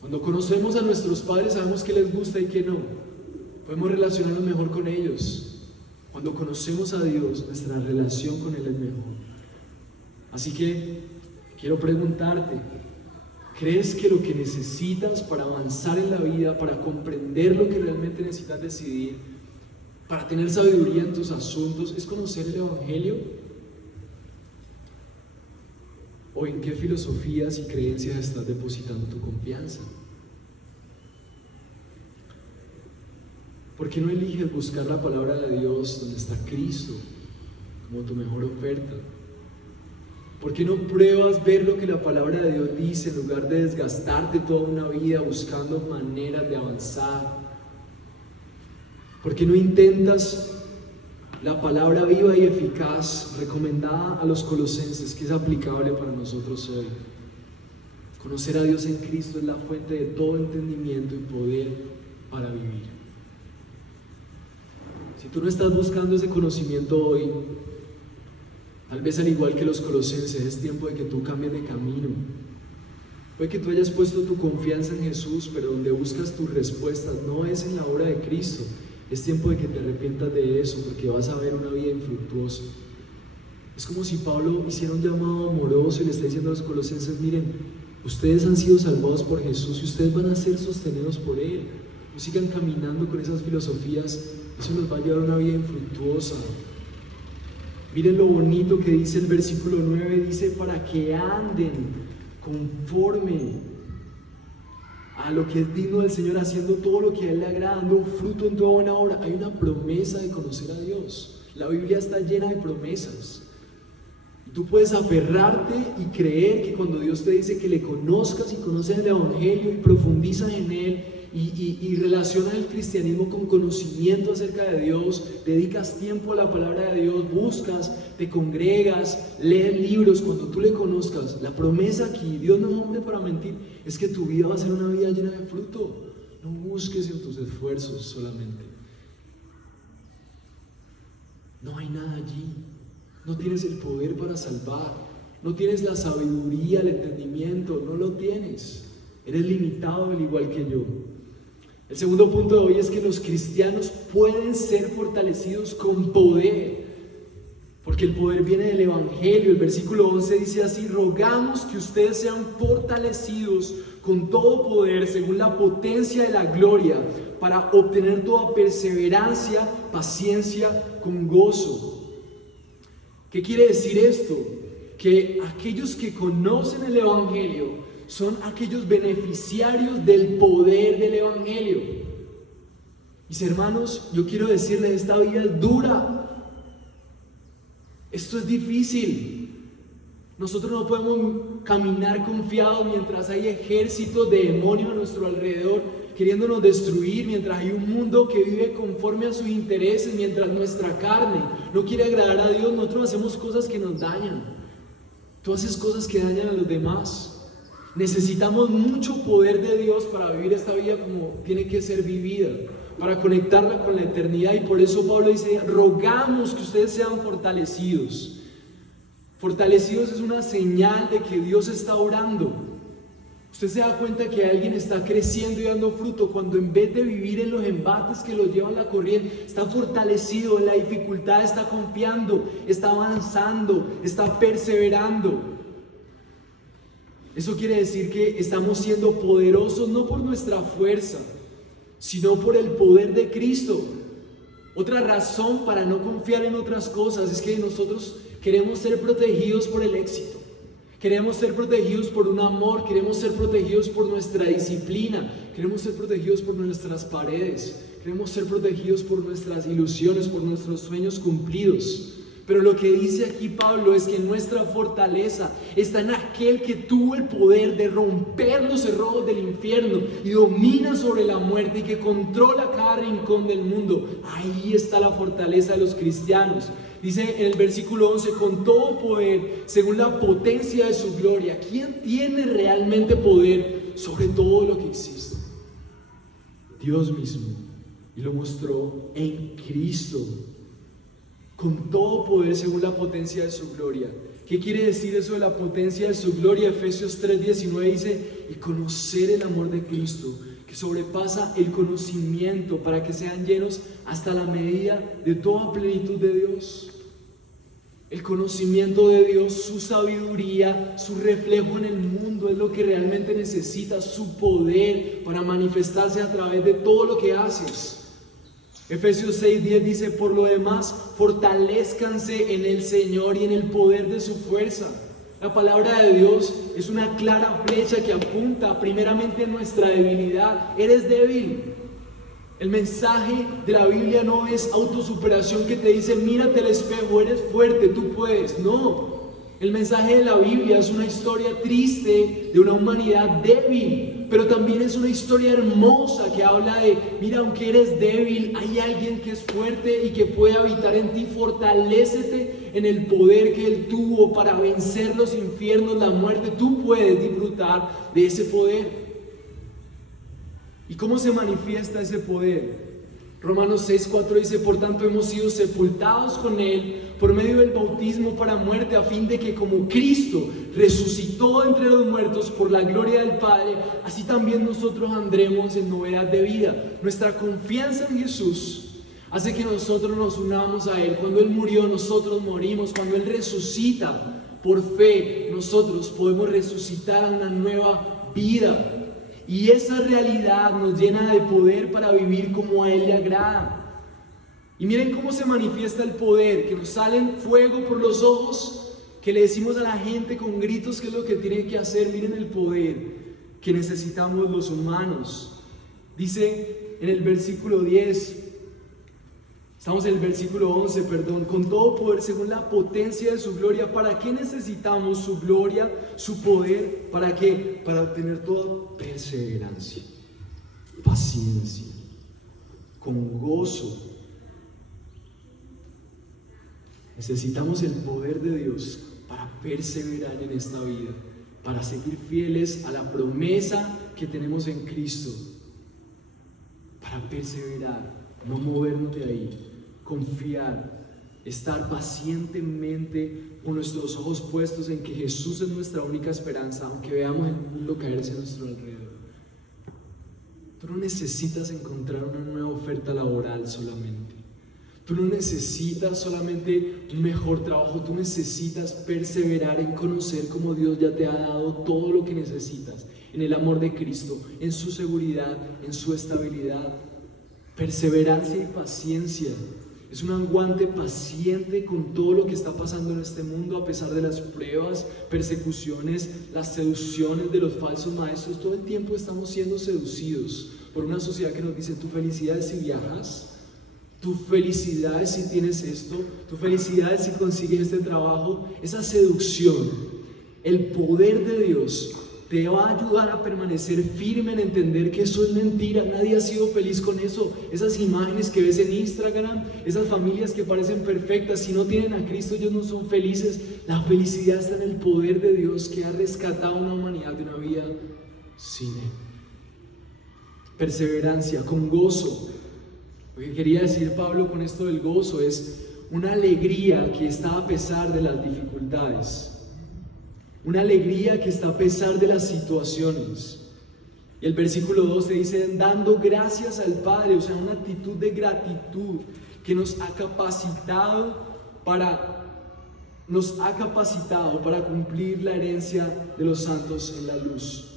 cuando conocemos a nuestros padres sabemos qué les gusta y qué no. Podemos relacionarnos mejor con ellos. Cuando conocemos a Dios, nuestra relación con Él es mejor. Así que quiero preguntarte, ¿crees que lo que necesitas para avanzar en la vida, para comprender lo que realmente necesitas decidir, para tener sabiduría en tus asuntos, es conocer el Evangelio? ¿O en qué filosofías y creencias estás depositando tu confianza? ¿Por qué no eliges buscar la palabra de Dios donde está Cristo como tu mejor oferta? ¿Por qué no pruebas ver lo que la palabra de Dios dice en lugar de desgastarte toda una vida buscando maneras de avanzar? ¿Por qué no intentas la palabra viva y eficaz recomendada a los colosenses, que es aplicable para nosotros hoy? Conocer a Dios en Cristo es la fuente de todo entendimiento y poder para vivir. Si tú no estás buscando ese conocimiento hoy, tal vez al igual que los colosenses, es tiempo de que tú cambies de camino. Puede que tú hayas puesto tu confianza en Jesús, pero donde buscas tus respuestas no es en la obra de Cristo. Es tiempo de que te arrepientas de eso, porque vas a ver una vida infructuosa. Es como si Pablo hiciera un llamado amoroso y le está diciendo a los colosenses, miren, ustedes han sido salvados por Jesús y ustedes van a ser sostenidos por Él. No sigan caminando con esas filosofías, eso nos va a llevar a una vida infructuosa. Miren lo bonito que dice el versículo 9, dice, para que anden conforme a lo que es digno del Señor, haciendo todo lo que a Él le agrada, dando fruto en toda buena obra. Hay una promesa de conocer a Dios. La Biblia está llena de promesas. Y tú puedes aferrarte y creer que cuando Dios te dice que le conozcas y conoces el Evangelio y profundizas en Él, y relacionas el cristianismo con conocimiento acerca de Dios, dedicas tiempo a la palabra de Dios, buscas, te congregas, lees libros. Cuando tú le conozcas, la promesa aquí, Dios no es hombre para mentir, es que tu vida va a ser una vida llena de fruto. No busques en tus esfuerzos solamente. No hay nada allí. No tienes el poder para salvar, no tienes la sabiduría, el entendimiento, no lo tienes. Eres limitado al igual que yo. El segundo punto de hoy es que los cristianos pueden ser fortalecidos con poder, porque el poder viene del Evangelio. El versículo 11 dice así: rogamos que ustedes sean fortalecidos con todo poder según la potencia de la gloria, para obtener toda perseverancia, paciencia con gozo. ¿Qué quiere decir esto? Que aquellos que conocen el Evangelio son aquellos beneficiarios del poder del Evangelio. Mis hermanos, yo quiero decirles, esta vida es dura. Esto es difícil. Nosotros no podemos caminar confiados mientras hay ejércitos de demonios a nuestro alrededor queriéndonos destruir, mientras hay un mundo que vive conforme a sus intereses, mientras nuestra carne no quiere agradar a Dios. Nosotros hacemos cosas que nos dañan. Tú haces cosas que dañan a los demás. Necesitamos mucho poder de Dios para vivir esta vida como tiene que ser vivida, para conectarla con la eternidad. Y por eso Pablo dice: rogamos que ustedes sean fortalecidos. Fortalecidos es una señal de que Dios está orando. Usted se da cuenta que alguien está creciendo y dando fruto cuando, en vez de vivir en los embates que lo llevan la corriente, está fortalecido en la dificultad, está confiando, está avanzando, está perseverando. Eso quiere decir que estamos siendo poderosos no por nuestra fuerza, sino por el poder de Cristo. Otra razón para no confiar en otras cosas es que nosotros queremos ser protegidos por el éxito. Queremos ser protegidos por un amor, queremos ser protegidos por nuestra disciplina, queremos ser protegidos por nuestras paredes, queremos ser protegidos por nuestras ilusiones, por nuestros sueños cumplidos. Pero lo que dice aquí Pablo es que nuestra fortaleza está en aquel que tuvo el poder de romper los cerrojos del infierno y domina sobre la muerte y que controla cada rincón del mundo. Ahí está la fortaleza de los cristianos. Dice en el versículo 11: con todo poder, según la potencia de su gloria. ¿Quién tiene realmente poder sobre todo lo que existe? Dios mismo. Y lo mostró en Cristo. Con todo poder según la potencia de su gloria. ¿Qué quiere decir eso de la potencia de su gloria? Efesios 3:19 dice: y conocer el amor de Cristo, que sobrepasa el conocimiento, para que sean llenos hasta la medida de toda plenitud de Dios. El conocimiento de Dios, su sabiduría, su reflejo en el mundo es lo que realmente necesita, su poder para manifestarse a través de todo lo que haces. Efesios 6:10 dice: por lo demás, fortalezcanse en el Señor y en el poder de su fuerza. La palabra de Dios es una clara flecha que apunta primeramente a nuestra debilidad. Eres débil. El mensaje de la Biblia no es autosuperación que te dice: mírate al espejo, eres fuerte, tú puedes. No. El mensaje de la Biblia es una historia triste de una humanidad débil, pero también es una historia hermosa que habla de: mira, aunque eres débil, hay alguien que es fuerte y que puede habitar en ti. Fortalécete en el poder que Él tuvo para vencer los infiernos, la muerte. Tú puedes disfrutar de ese poder. ¿Y cómo se manifiesta ese poder? Romanos 6:4 dice: por tanto hemos sido sepultados con Él por medio del bautismo para muerte, a fin de que como Cristo resucitó entre los muertos por la gloria del Padre, así también nosotros andremos en novedad de vida. Nuestra confianza en Jesús hace que nosotros nos unamos a Él. Cuando Él murió, nosotros morimos. Cuando Él resucita, por fe, nosotros podemos resucitar a una nueva vida. Y esa realidad nos llena de poder para vivir como a Él le agrada. Y miren cómo se manifiesta el poder: que nos salen fuego por los ojos, que le decimos a la gente con gritos qué es lo que tiene que hacer. Miren el poder que necesitamos los humanos. Dice en el versículo 10, estamos en el versículo 11, perdón: con todo poder según la potencia de su gloria. ¿Para qué necesitamos su gloria, su poder? ¿Para qué? Para obtener toda perseverancia, paciencia, con gozo. Necesitamos el poder de Dios para perseverar en esta vida, para seguir fieles a la promesa que tenemos en Cristo, para perseverar, no movernos de ahí, confiar, estar pacientemente con nuestros ojos puestos en que Jesús es nuestra única esperanza, aunque veamos el mundo caerse a nuestro alrededor. Tú no necesitas encontrar una nueva oferta laboral solamente. Tú no necesitas solamente un mejor trabajo, tú necesitas perseverar en conocer cómo Dios ya te ha dado todo lo que necesitas, en el amor de Cristo, en su seguridad, en su estabilidad. Perseverancia y paciencia. Es un aguante paciente con todo lo que está pasando en este mundo, a pesar de las pruebas, persecuciones, las seducciones de los falsos maestros. Todo el tiempo estamos siendo seducidos por una sociedad que nos dice: tu felicidad es si viajas, tu felicidad es si tienes esto, tu felicidad es si consigues este trabajo. Esa seducción, el poder de Dios te va a ayudar a permanecer firme en entender que eso es mentira. Nadie ha sido feliz con eso. Esas imágenes que ves en Instagram, esas familias que parecen perfectas, si no tienen a Cristo, ellos no son felices. La felicidad está en el poder de Dios que ha rescatado a una humanidad de una vida sin Él. Perseverancia, con gozo. Lo que quería decir Pablo con esto del gozo es una alegría que está a pesar de las dificultades. Una alegría que está a pesar de las situaciones. Y el versículo 12 dice: dando gracias al Padre, o sea, una actitud de gratitud que nos ha capacitado para cumplir la herencia de los santos en la luz.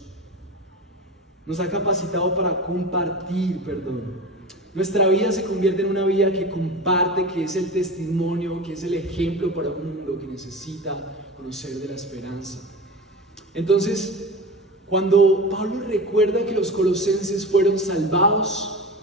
Nos ha capacitado para compartir, Nuestra vida se convierte en una vida que comparte, que es el testimonio, que es el ejemplo para un mundo que necesita conocer de la esperanza. Entonces, cuando Pablo recuerda que los colosenses fueron salvados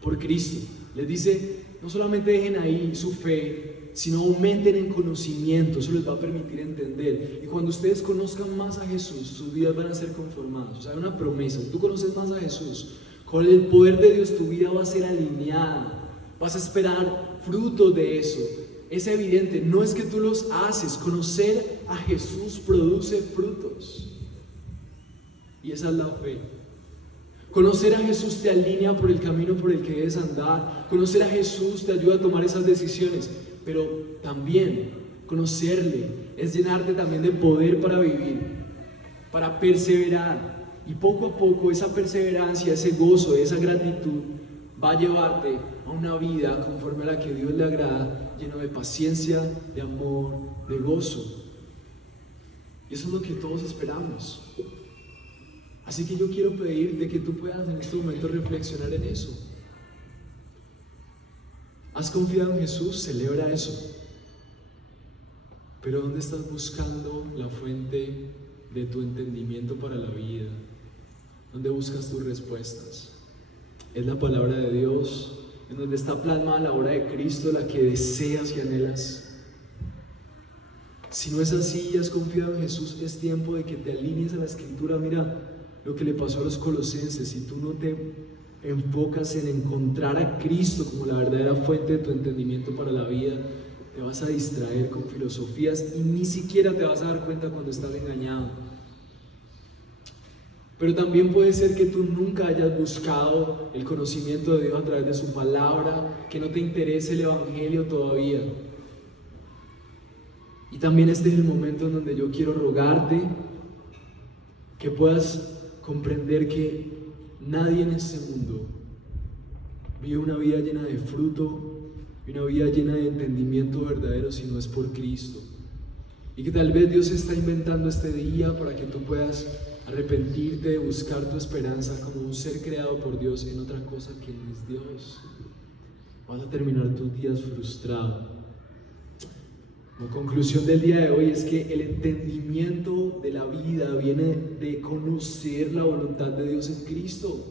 por Cristo, les dice: no solamente dejen ahí su fe, sino aumenten en conocimiento. Eso les va a permitir entender. Y cuando ustedes conozcan más a Jesús, sus vidas van a ser conformadas. O sea, hay una promesa: si tú conoces más a Jesús, con el poder de Dios tu vida va a ser alineada. Vas a esperar frutos de eso. Es evidente, no es que tú los haces. Conocer a Jesús produce frutos. Y esa es la fe. Conocer a Jesús te alinea por el camino por el que debes andar. Conocer a Jesús te ayuda a tomar esas decisiones. Pero también conocerle es llenarte también de poder para vivir, para perseverar. Y poco a poco esa perseverancia, ese gozo, esa gratitud va a llevarte a una vida conforme a la que Dios le agrada, lleno de paciencia, de amor, de gozo. Y eso es lo que todos esperamos. Así que yo quiero pedirte que tú puedas en este momento reflexionar en eso. ¿Has confiado en Jesús? Celebra eso. Pero ¿dónde estás buscando la fuente de tu entendimiento para la vida? ¿Dónde buscas tus respuestas? Es la palabra de Dios, en donde está plasmada la obra de Cristo, la que deseas y anhelas. Si no es así y has confiado en Jesús, es tiempo de que te alinees a la Escritura. Mira lo que le pasó a los colosenses. Si tú no te enfocas en encontrar a Cristo como la verdadera fuente de tu entendimiento para la vida, te vas a distraer con filosofías y ni siquiera te vas a dar cuenta cuando estás engañado. Pero también puede ser que tú nunca hayas buscado el conocimiento de Dios a través de su palabra, que no te interese el evangelio todavía. Y también este es el momento en donde yo quiero rogarte que puedas comprender que nadie en este mundo vive una vida llena de fruto y una vida llena de entendimiento verdadero si no es por Cristo. Y que tal vez Dios está inventando este día para que tú puedas arrepentirte de buscar tu esperanza como un ser creado por Dios en otra cosa que no es Dios. Vas a terminar tus días frustrado. La conclusión del día de hoy es que el entendimiento de la vida viene de conocer la voluntad de Dios en Cristo.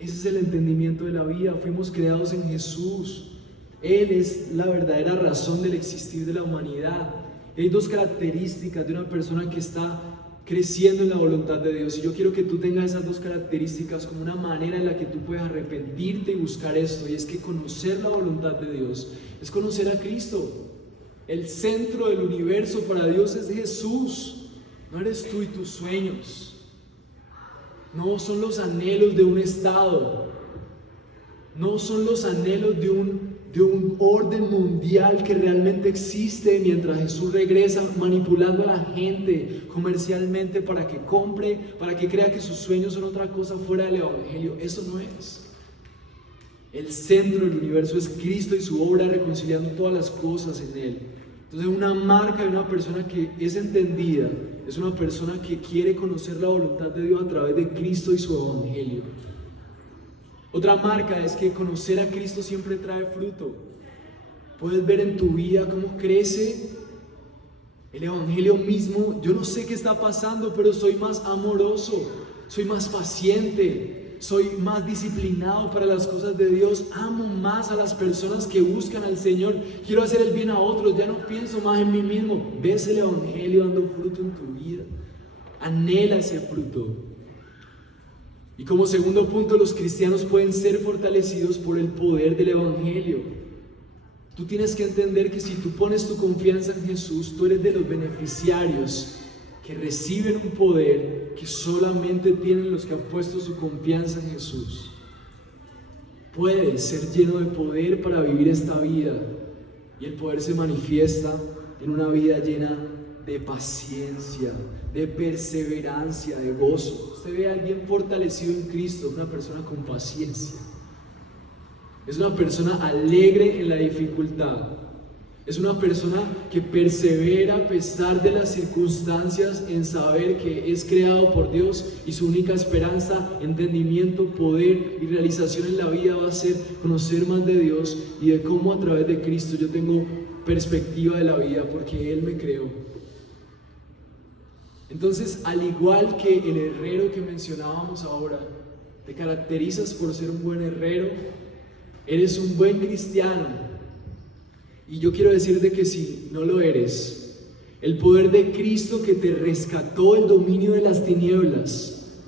Ese es el entendimiento de la vida. Fuimos creados en Jesús. Él es la verdadera razón del existir de la humanidad. Hay dos características de una persona que está creciendo en la voluntad de Dios, y yo quiero que tú tengas esas dos características como una manera en la que tú puedas arrepentirte y buscar esto, y es que conocer la voluntad de Dios es conocer a Cristo. El centro del universo para Dios es Jesús, no eres tú y tus sueños, no son los anhelos de un estado, no son los anhelos de un de un orden mundial que realmente existe mientras Jesús regresa manipulando a la gente comercialmente para que compre, para que crea que sus sueños son otra cosa fuera del Evangelio. Eso no es. El centro del universo es Cristo y su obra reconciliando todas las cosas en Él. Entonces, una marca de una persona que es entendida es una persona que quiere conocer la voluntad de Dios a través de Cristo y su Evangelio. Otra marca es que conocer a Cristo siempre trae fruto. Puedes ver en tu vida cómo crece el Evangelio mismo. Yo no sé qué está pasando, pero soy más amoroso, soy más paciente, soy más disciplinado para las cosas de Dios. Amo más a las personas que buscan al Señor. Quiero hacer el bien a otros, ya no pienso más en mí mismo. Ves el Evangelio dando fruto en tu vida. Anhela ese fruto. Y como segundo punto, los cristianos pueden ser fortalecidos por el poder del Evangelio. Tú tienes que entender que si tú pones tu confianza en Jesús, tú eres de los beneficiarios que reciben un poder que solamente tienen los que han puesto su confianza en Jesús. Puedes ser lleno de poder para vivir esta vida, y el poder se manifiesta en una vida llena de paciencia, de perseverancia, de gozo. Usted ve a alguien fortalecido en Cristo, una persona con paciencia. Es una persona alegre en la dificultad. Es una persona que persevera a pesar de las circunstancias en saber que es creado por Dios y su única esperanza, entendimiento, poder y realización en la vida va a ser conocer más de Dios y de cómo a través de Cristo yo tengo perspectiva de la vida porque Él me creó. Entonces, al igual que el herrero que mencionábamos ahora, te caracterizas por ser un buen herrero, eres un buen cristiano. Y yo quiero decirte que si no lo eres, el poder de Cristo que te rescató del dominio de las tinieblas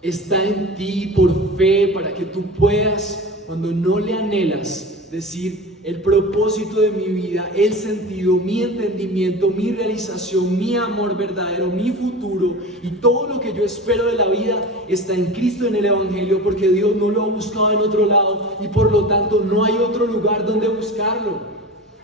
está en ti por fe para que tú puedas, cuando no le anhelas, decir: el propósito de mi vida, el sentido, mi entendimiento, mi realización, mi amor verdadero, mi futuro y todo lo que yo espero de la vida está en Cristo, en el Evangelio, porque Dios no lo ha buscado en otro lado y por lo tanto no hay otro lugar donde buscarlo.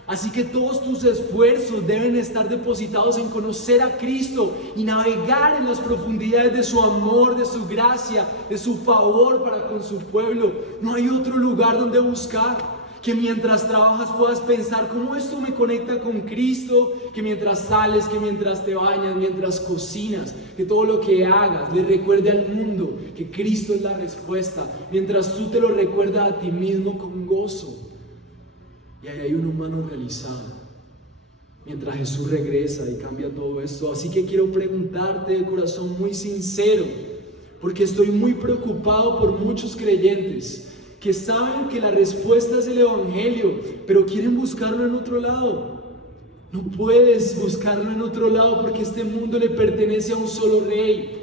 Así que todos tus esfuerzos deben estar depositados en conocer a Cristo y navegar en las profundidades de su amor, de su gracia, de su favor para con su pueblo. No hay otro lugar donde buscar. Que mientras trabajas puedas pensar cómo esto me conecta con Cristo, que mientras sales, que mientras te bañas, mientras cocinas, que todo lo que hagas le recuerde al mundo que Cristo es la respuesta, mientras tú te lo recuerdas a ti mismo con gozo. Y ahí hay un humano realizado, mientras Jesús regresa y cambia todo esto. Así que quiero preguntarte de corazón muy sincero, porque estoy muy preocupado por muchos creyentes que saben que la respuesta es el Evangelio, pero quieren buscarlo en otro lado. No puedes buscarlo en otro lado porque este mundo le pertenece a un solo rey.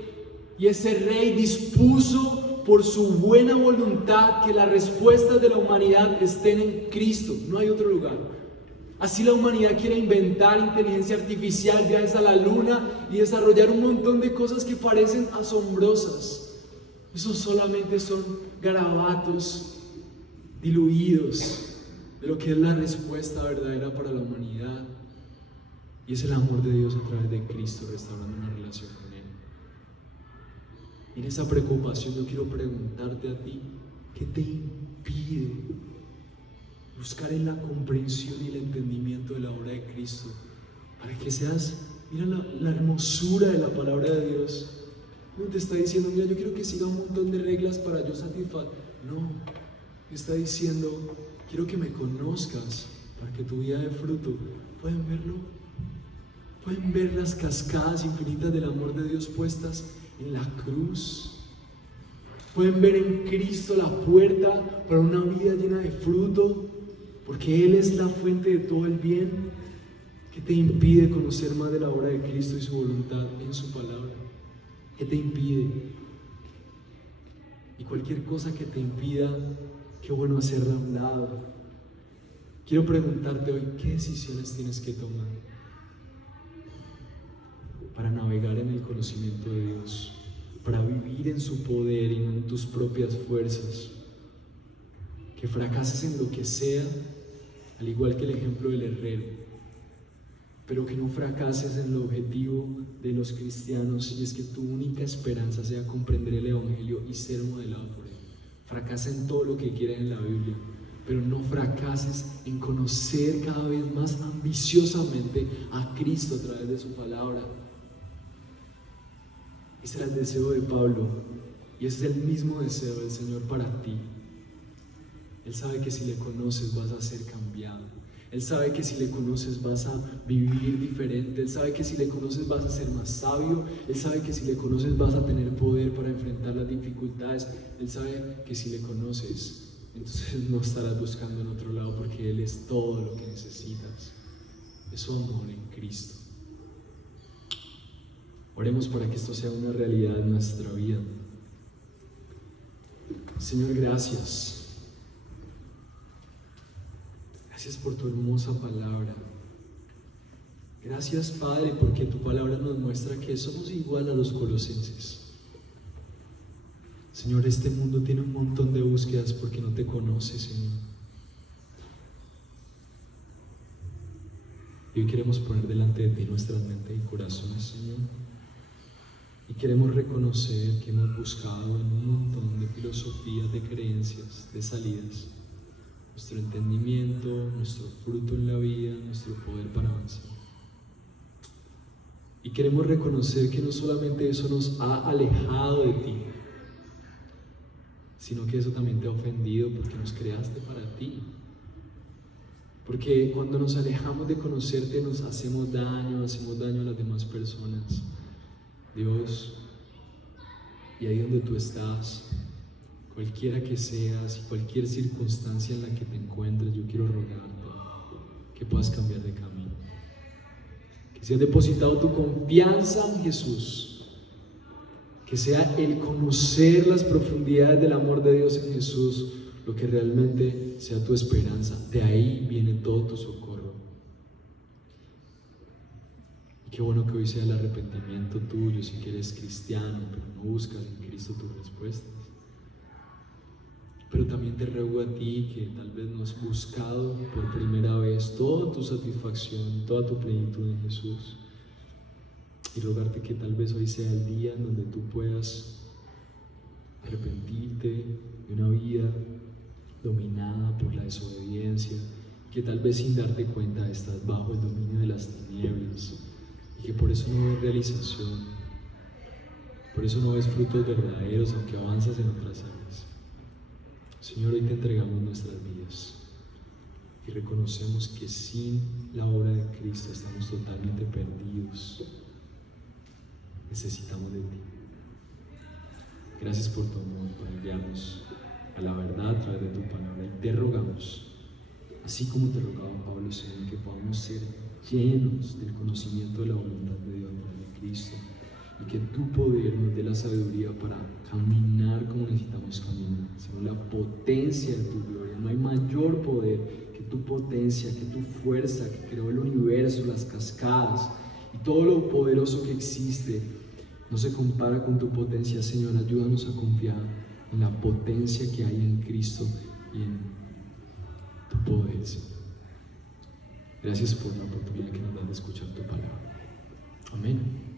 Y ese rey dispuso por su buena voluntad que las respuestas de la humanidad estén en Cristo. No hay otro lugar. Así la humanidad quiere inventar inteligencia artificial, viajes a la luna y desarrollar un montón de cosas que parecen asombrosas. Esos solamente son garabatos diluidos de lo que es la respuesta verdadera para la humanidad, y es el amor de Dios a través de Cristo restaurando una relación con Él. Y en esa preocupación yo quiero preguntarte a ti: ¿qué te impide buscar en la comprensión y el entendimiento de la obra de Cristo para que seas, mira la hermosura de la palabra de Dios? No te está diciendo: mira, yo quiero que siga un montón de reglas para yo satisfacer. No, te está diciendo: quiero que me conozcas para que tu vida dé fruto. ¿Pueden verlo? ¿Pueden ver las cascadas infinitas del amor de Dios puestas en la cruz? ¿Pueden ver en Cristo la puerta para una vida llena de fruto? Porque Él es la fuente de todo el bien. ¿Qué te impide conocer más de la obra de Cristo y su voluntad en su palabra? ¿Qué te impide? Y cualquier cosa que te impida, qué bueno hacerla a un lado. Quiero preguntarte hoy: ¿qué decisiones tienes que tomar para navegar en el conocimiento de Dios, para vivir en su poder y no en tus propias fuerzas? que fracases en lo que sea, al igual que el ejemplo del herrero, pero que no fracases en el objetivo de los cristianos, y es que tu única esperanza sea comprender el Evangelio y ser modelado por él. Fracasa en todo lo que quieras en la Biblia, pero no fracases en conocer cada vez más ambiciosamente a Cristo a través de su palabra. Ese era el deseo de Pablo, y ese es el mismo deseo del Señor para ti. Él sabe que si le conoces vas a ser cambiado. Él sabe que si le conoces vas a vivir diferente. Él sabe que si le conoces vas a ser más sabio. Él sabe que si le conoces vas a tener poder para enfrentar las dificultades. Él sabe que si le conoces, entonces no estarás buscando en otro lado, porque Él es todo lo que necesitas. Es su amor en Cristo. Oremos para que esto sea una realidad en nuestra vida. Señor, gracias. Gracias por tu hermosa palabra. Gracias, Padre, porque tu palabra nos muestra que somos igual a los colosenses. Señor, este mundo tiene un montón de búsquedas porque no te conoce, Señor. Y hoy queremos poner delante de ti nuestras mentes y corazones, Señor. Y queremos reconocer que hemos buscado en un montón de filosofías, de creencias, de salidas, nuestro entendimiento, nuestro fruto en la vida, nuestro poder para avanzar. Y queremos reconocer que no solamente eso nos ha alejado de ti, sino que eso también te ha ofendido, porque nos creaste para ti. Porque cuando nos alejamos de conocerte nos hacemos daño a las demás personas. Dios, y ahí donde tú estás, cualquiera que seas y cualquier circunstancia en la que te encuentres, yo quiero rogarte que puedas cambiar de camino. Que si has depositado tu confianza en Jesús, que sea el conocer las profundidades del amor de Dios en Jesús lo que realmente sea tu esperanza. De ahí viene todo tu socorro. Y qué bueno que hoy sea el arrepentimiento tuyo, si que eres cristiano, pero no buscas en Cristo tus respuestas. Pero también te ruego a ti que tal vez no has buscado por primera vez toda tu satisfacción, toda tu plenitud en Jesús. Y rogarte que tal vez hoy sea el día en donde tú puedas arrepentirte de una vida dominada por la desobediencia, que tal vez sin darte cuenta estás bajo el dominio de las tinieblas y que por eso no ves realización, por eso no ves frutos verdaderos aunque avanzas en otras áreas. Señor, hoy te entregamos nuestras vidas y reconocemos que sin la obra de Cristo estamos totalmente perdidos. Necesitamos de ti. Gracias por tu amor, por enviarnos a la verdad a través de tu palabra. Y te rogamos, así como te rogaba Pablo, Señor, que podamos ser llenos del conocimiento de la voluntad de Dios a través de Cristo, y que tu poder nos dé la sabiduría para caminar como necesitamos caminar, según la potencia de tu gloria. No hay mayor poder que tu potencia, que tu fuerza, que creó el universo, las cascadas y todo lo poderoso que existe. No se compara con tu potencia, Señor. Ayúdanos a confiar en la potencia que hay en Cristo y en tu poder, Señor. Gracias por la oportunidad que nos das de escuchar tu palabra. Amén.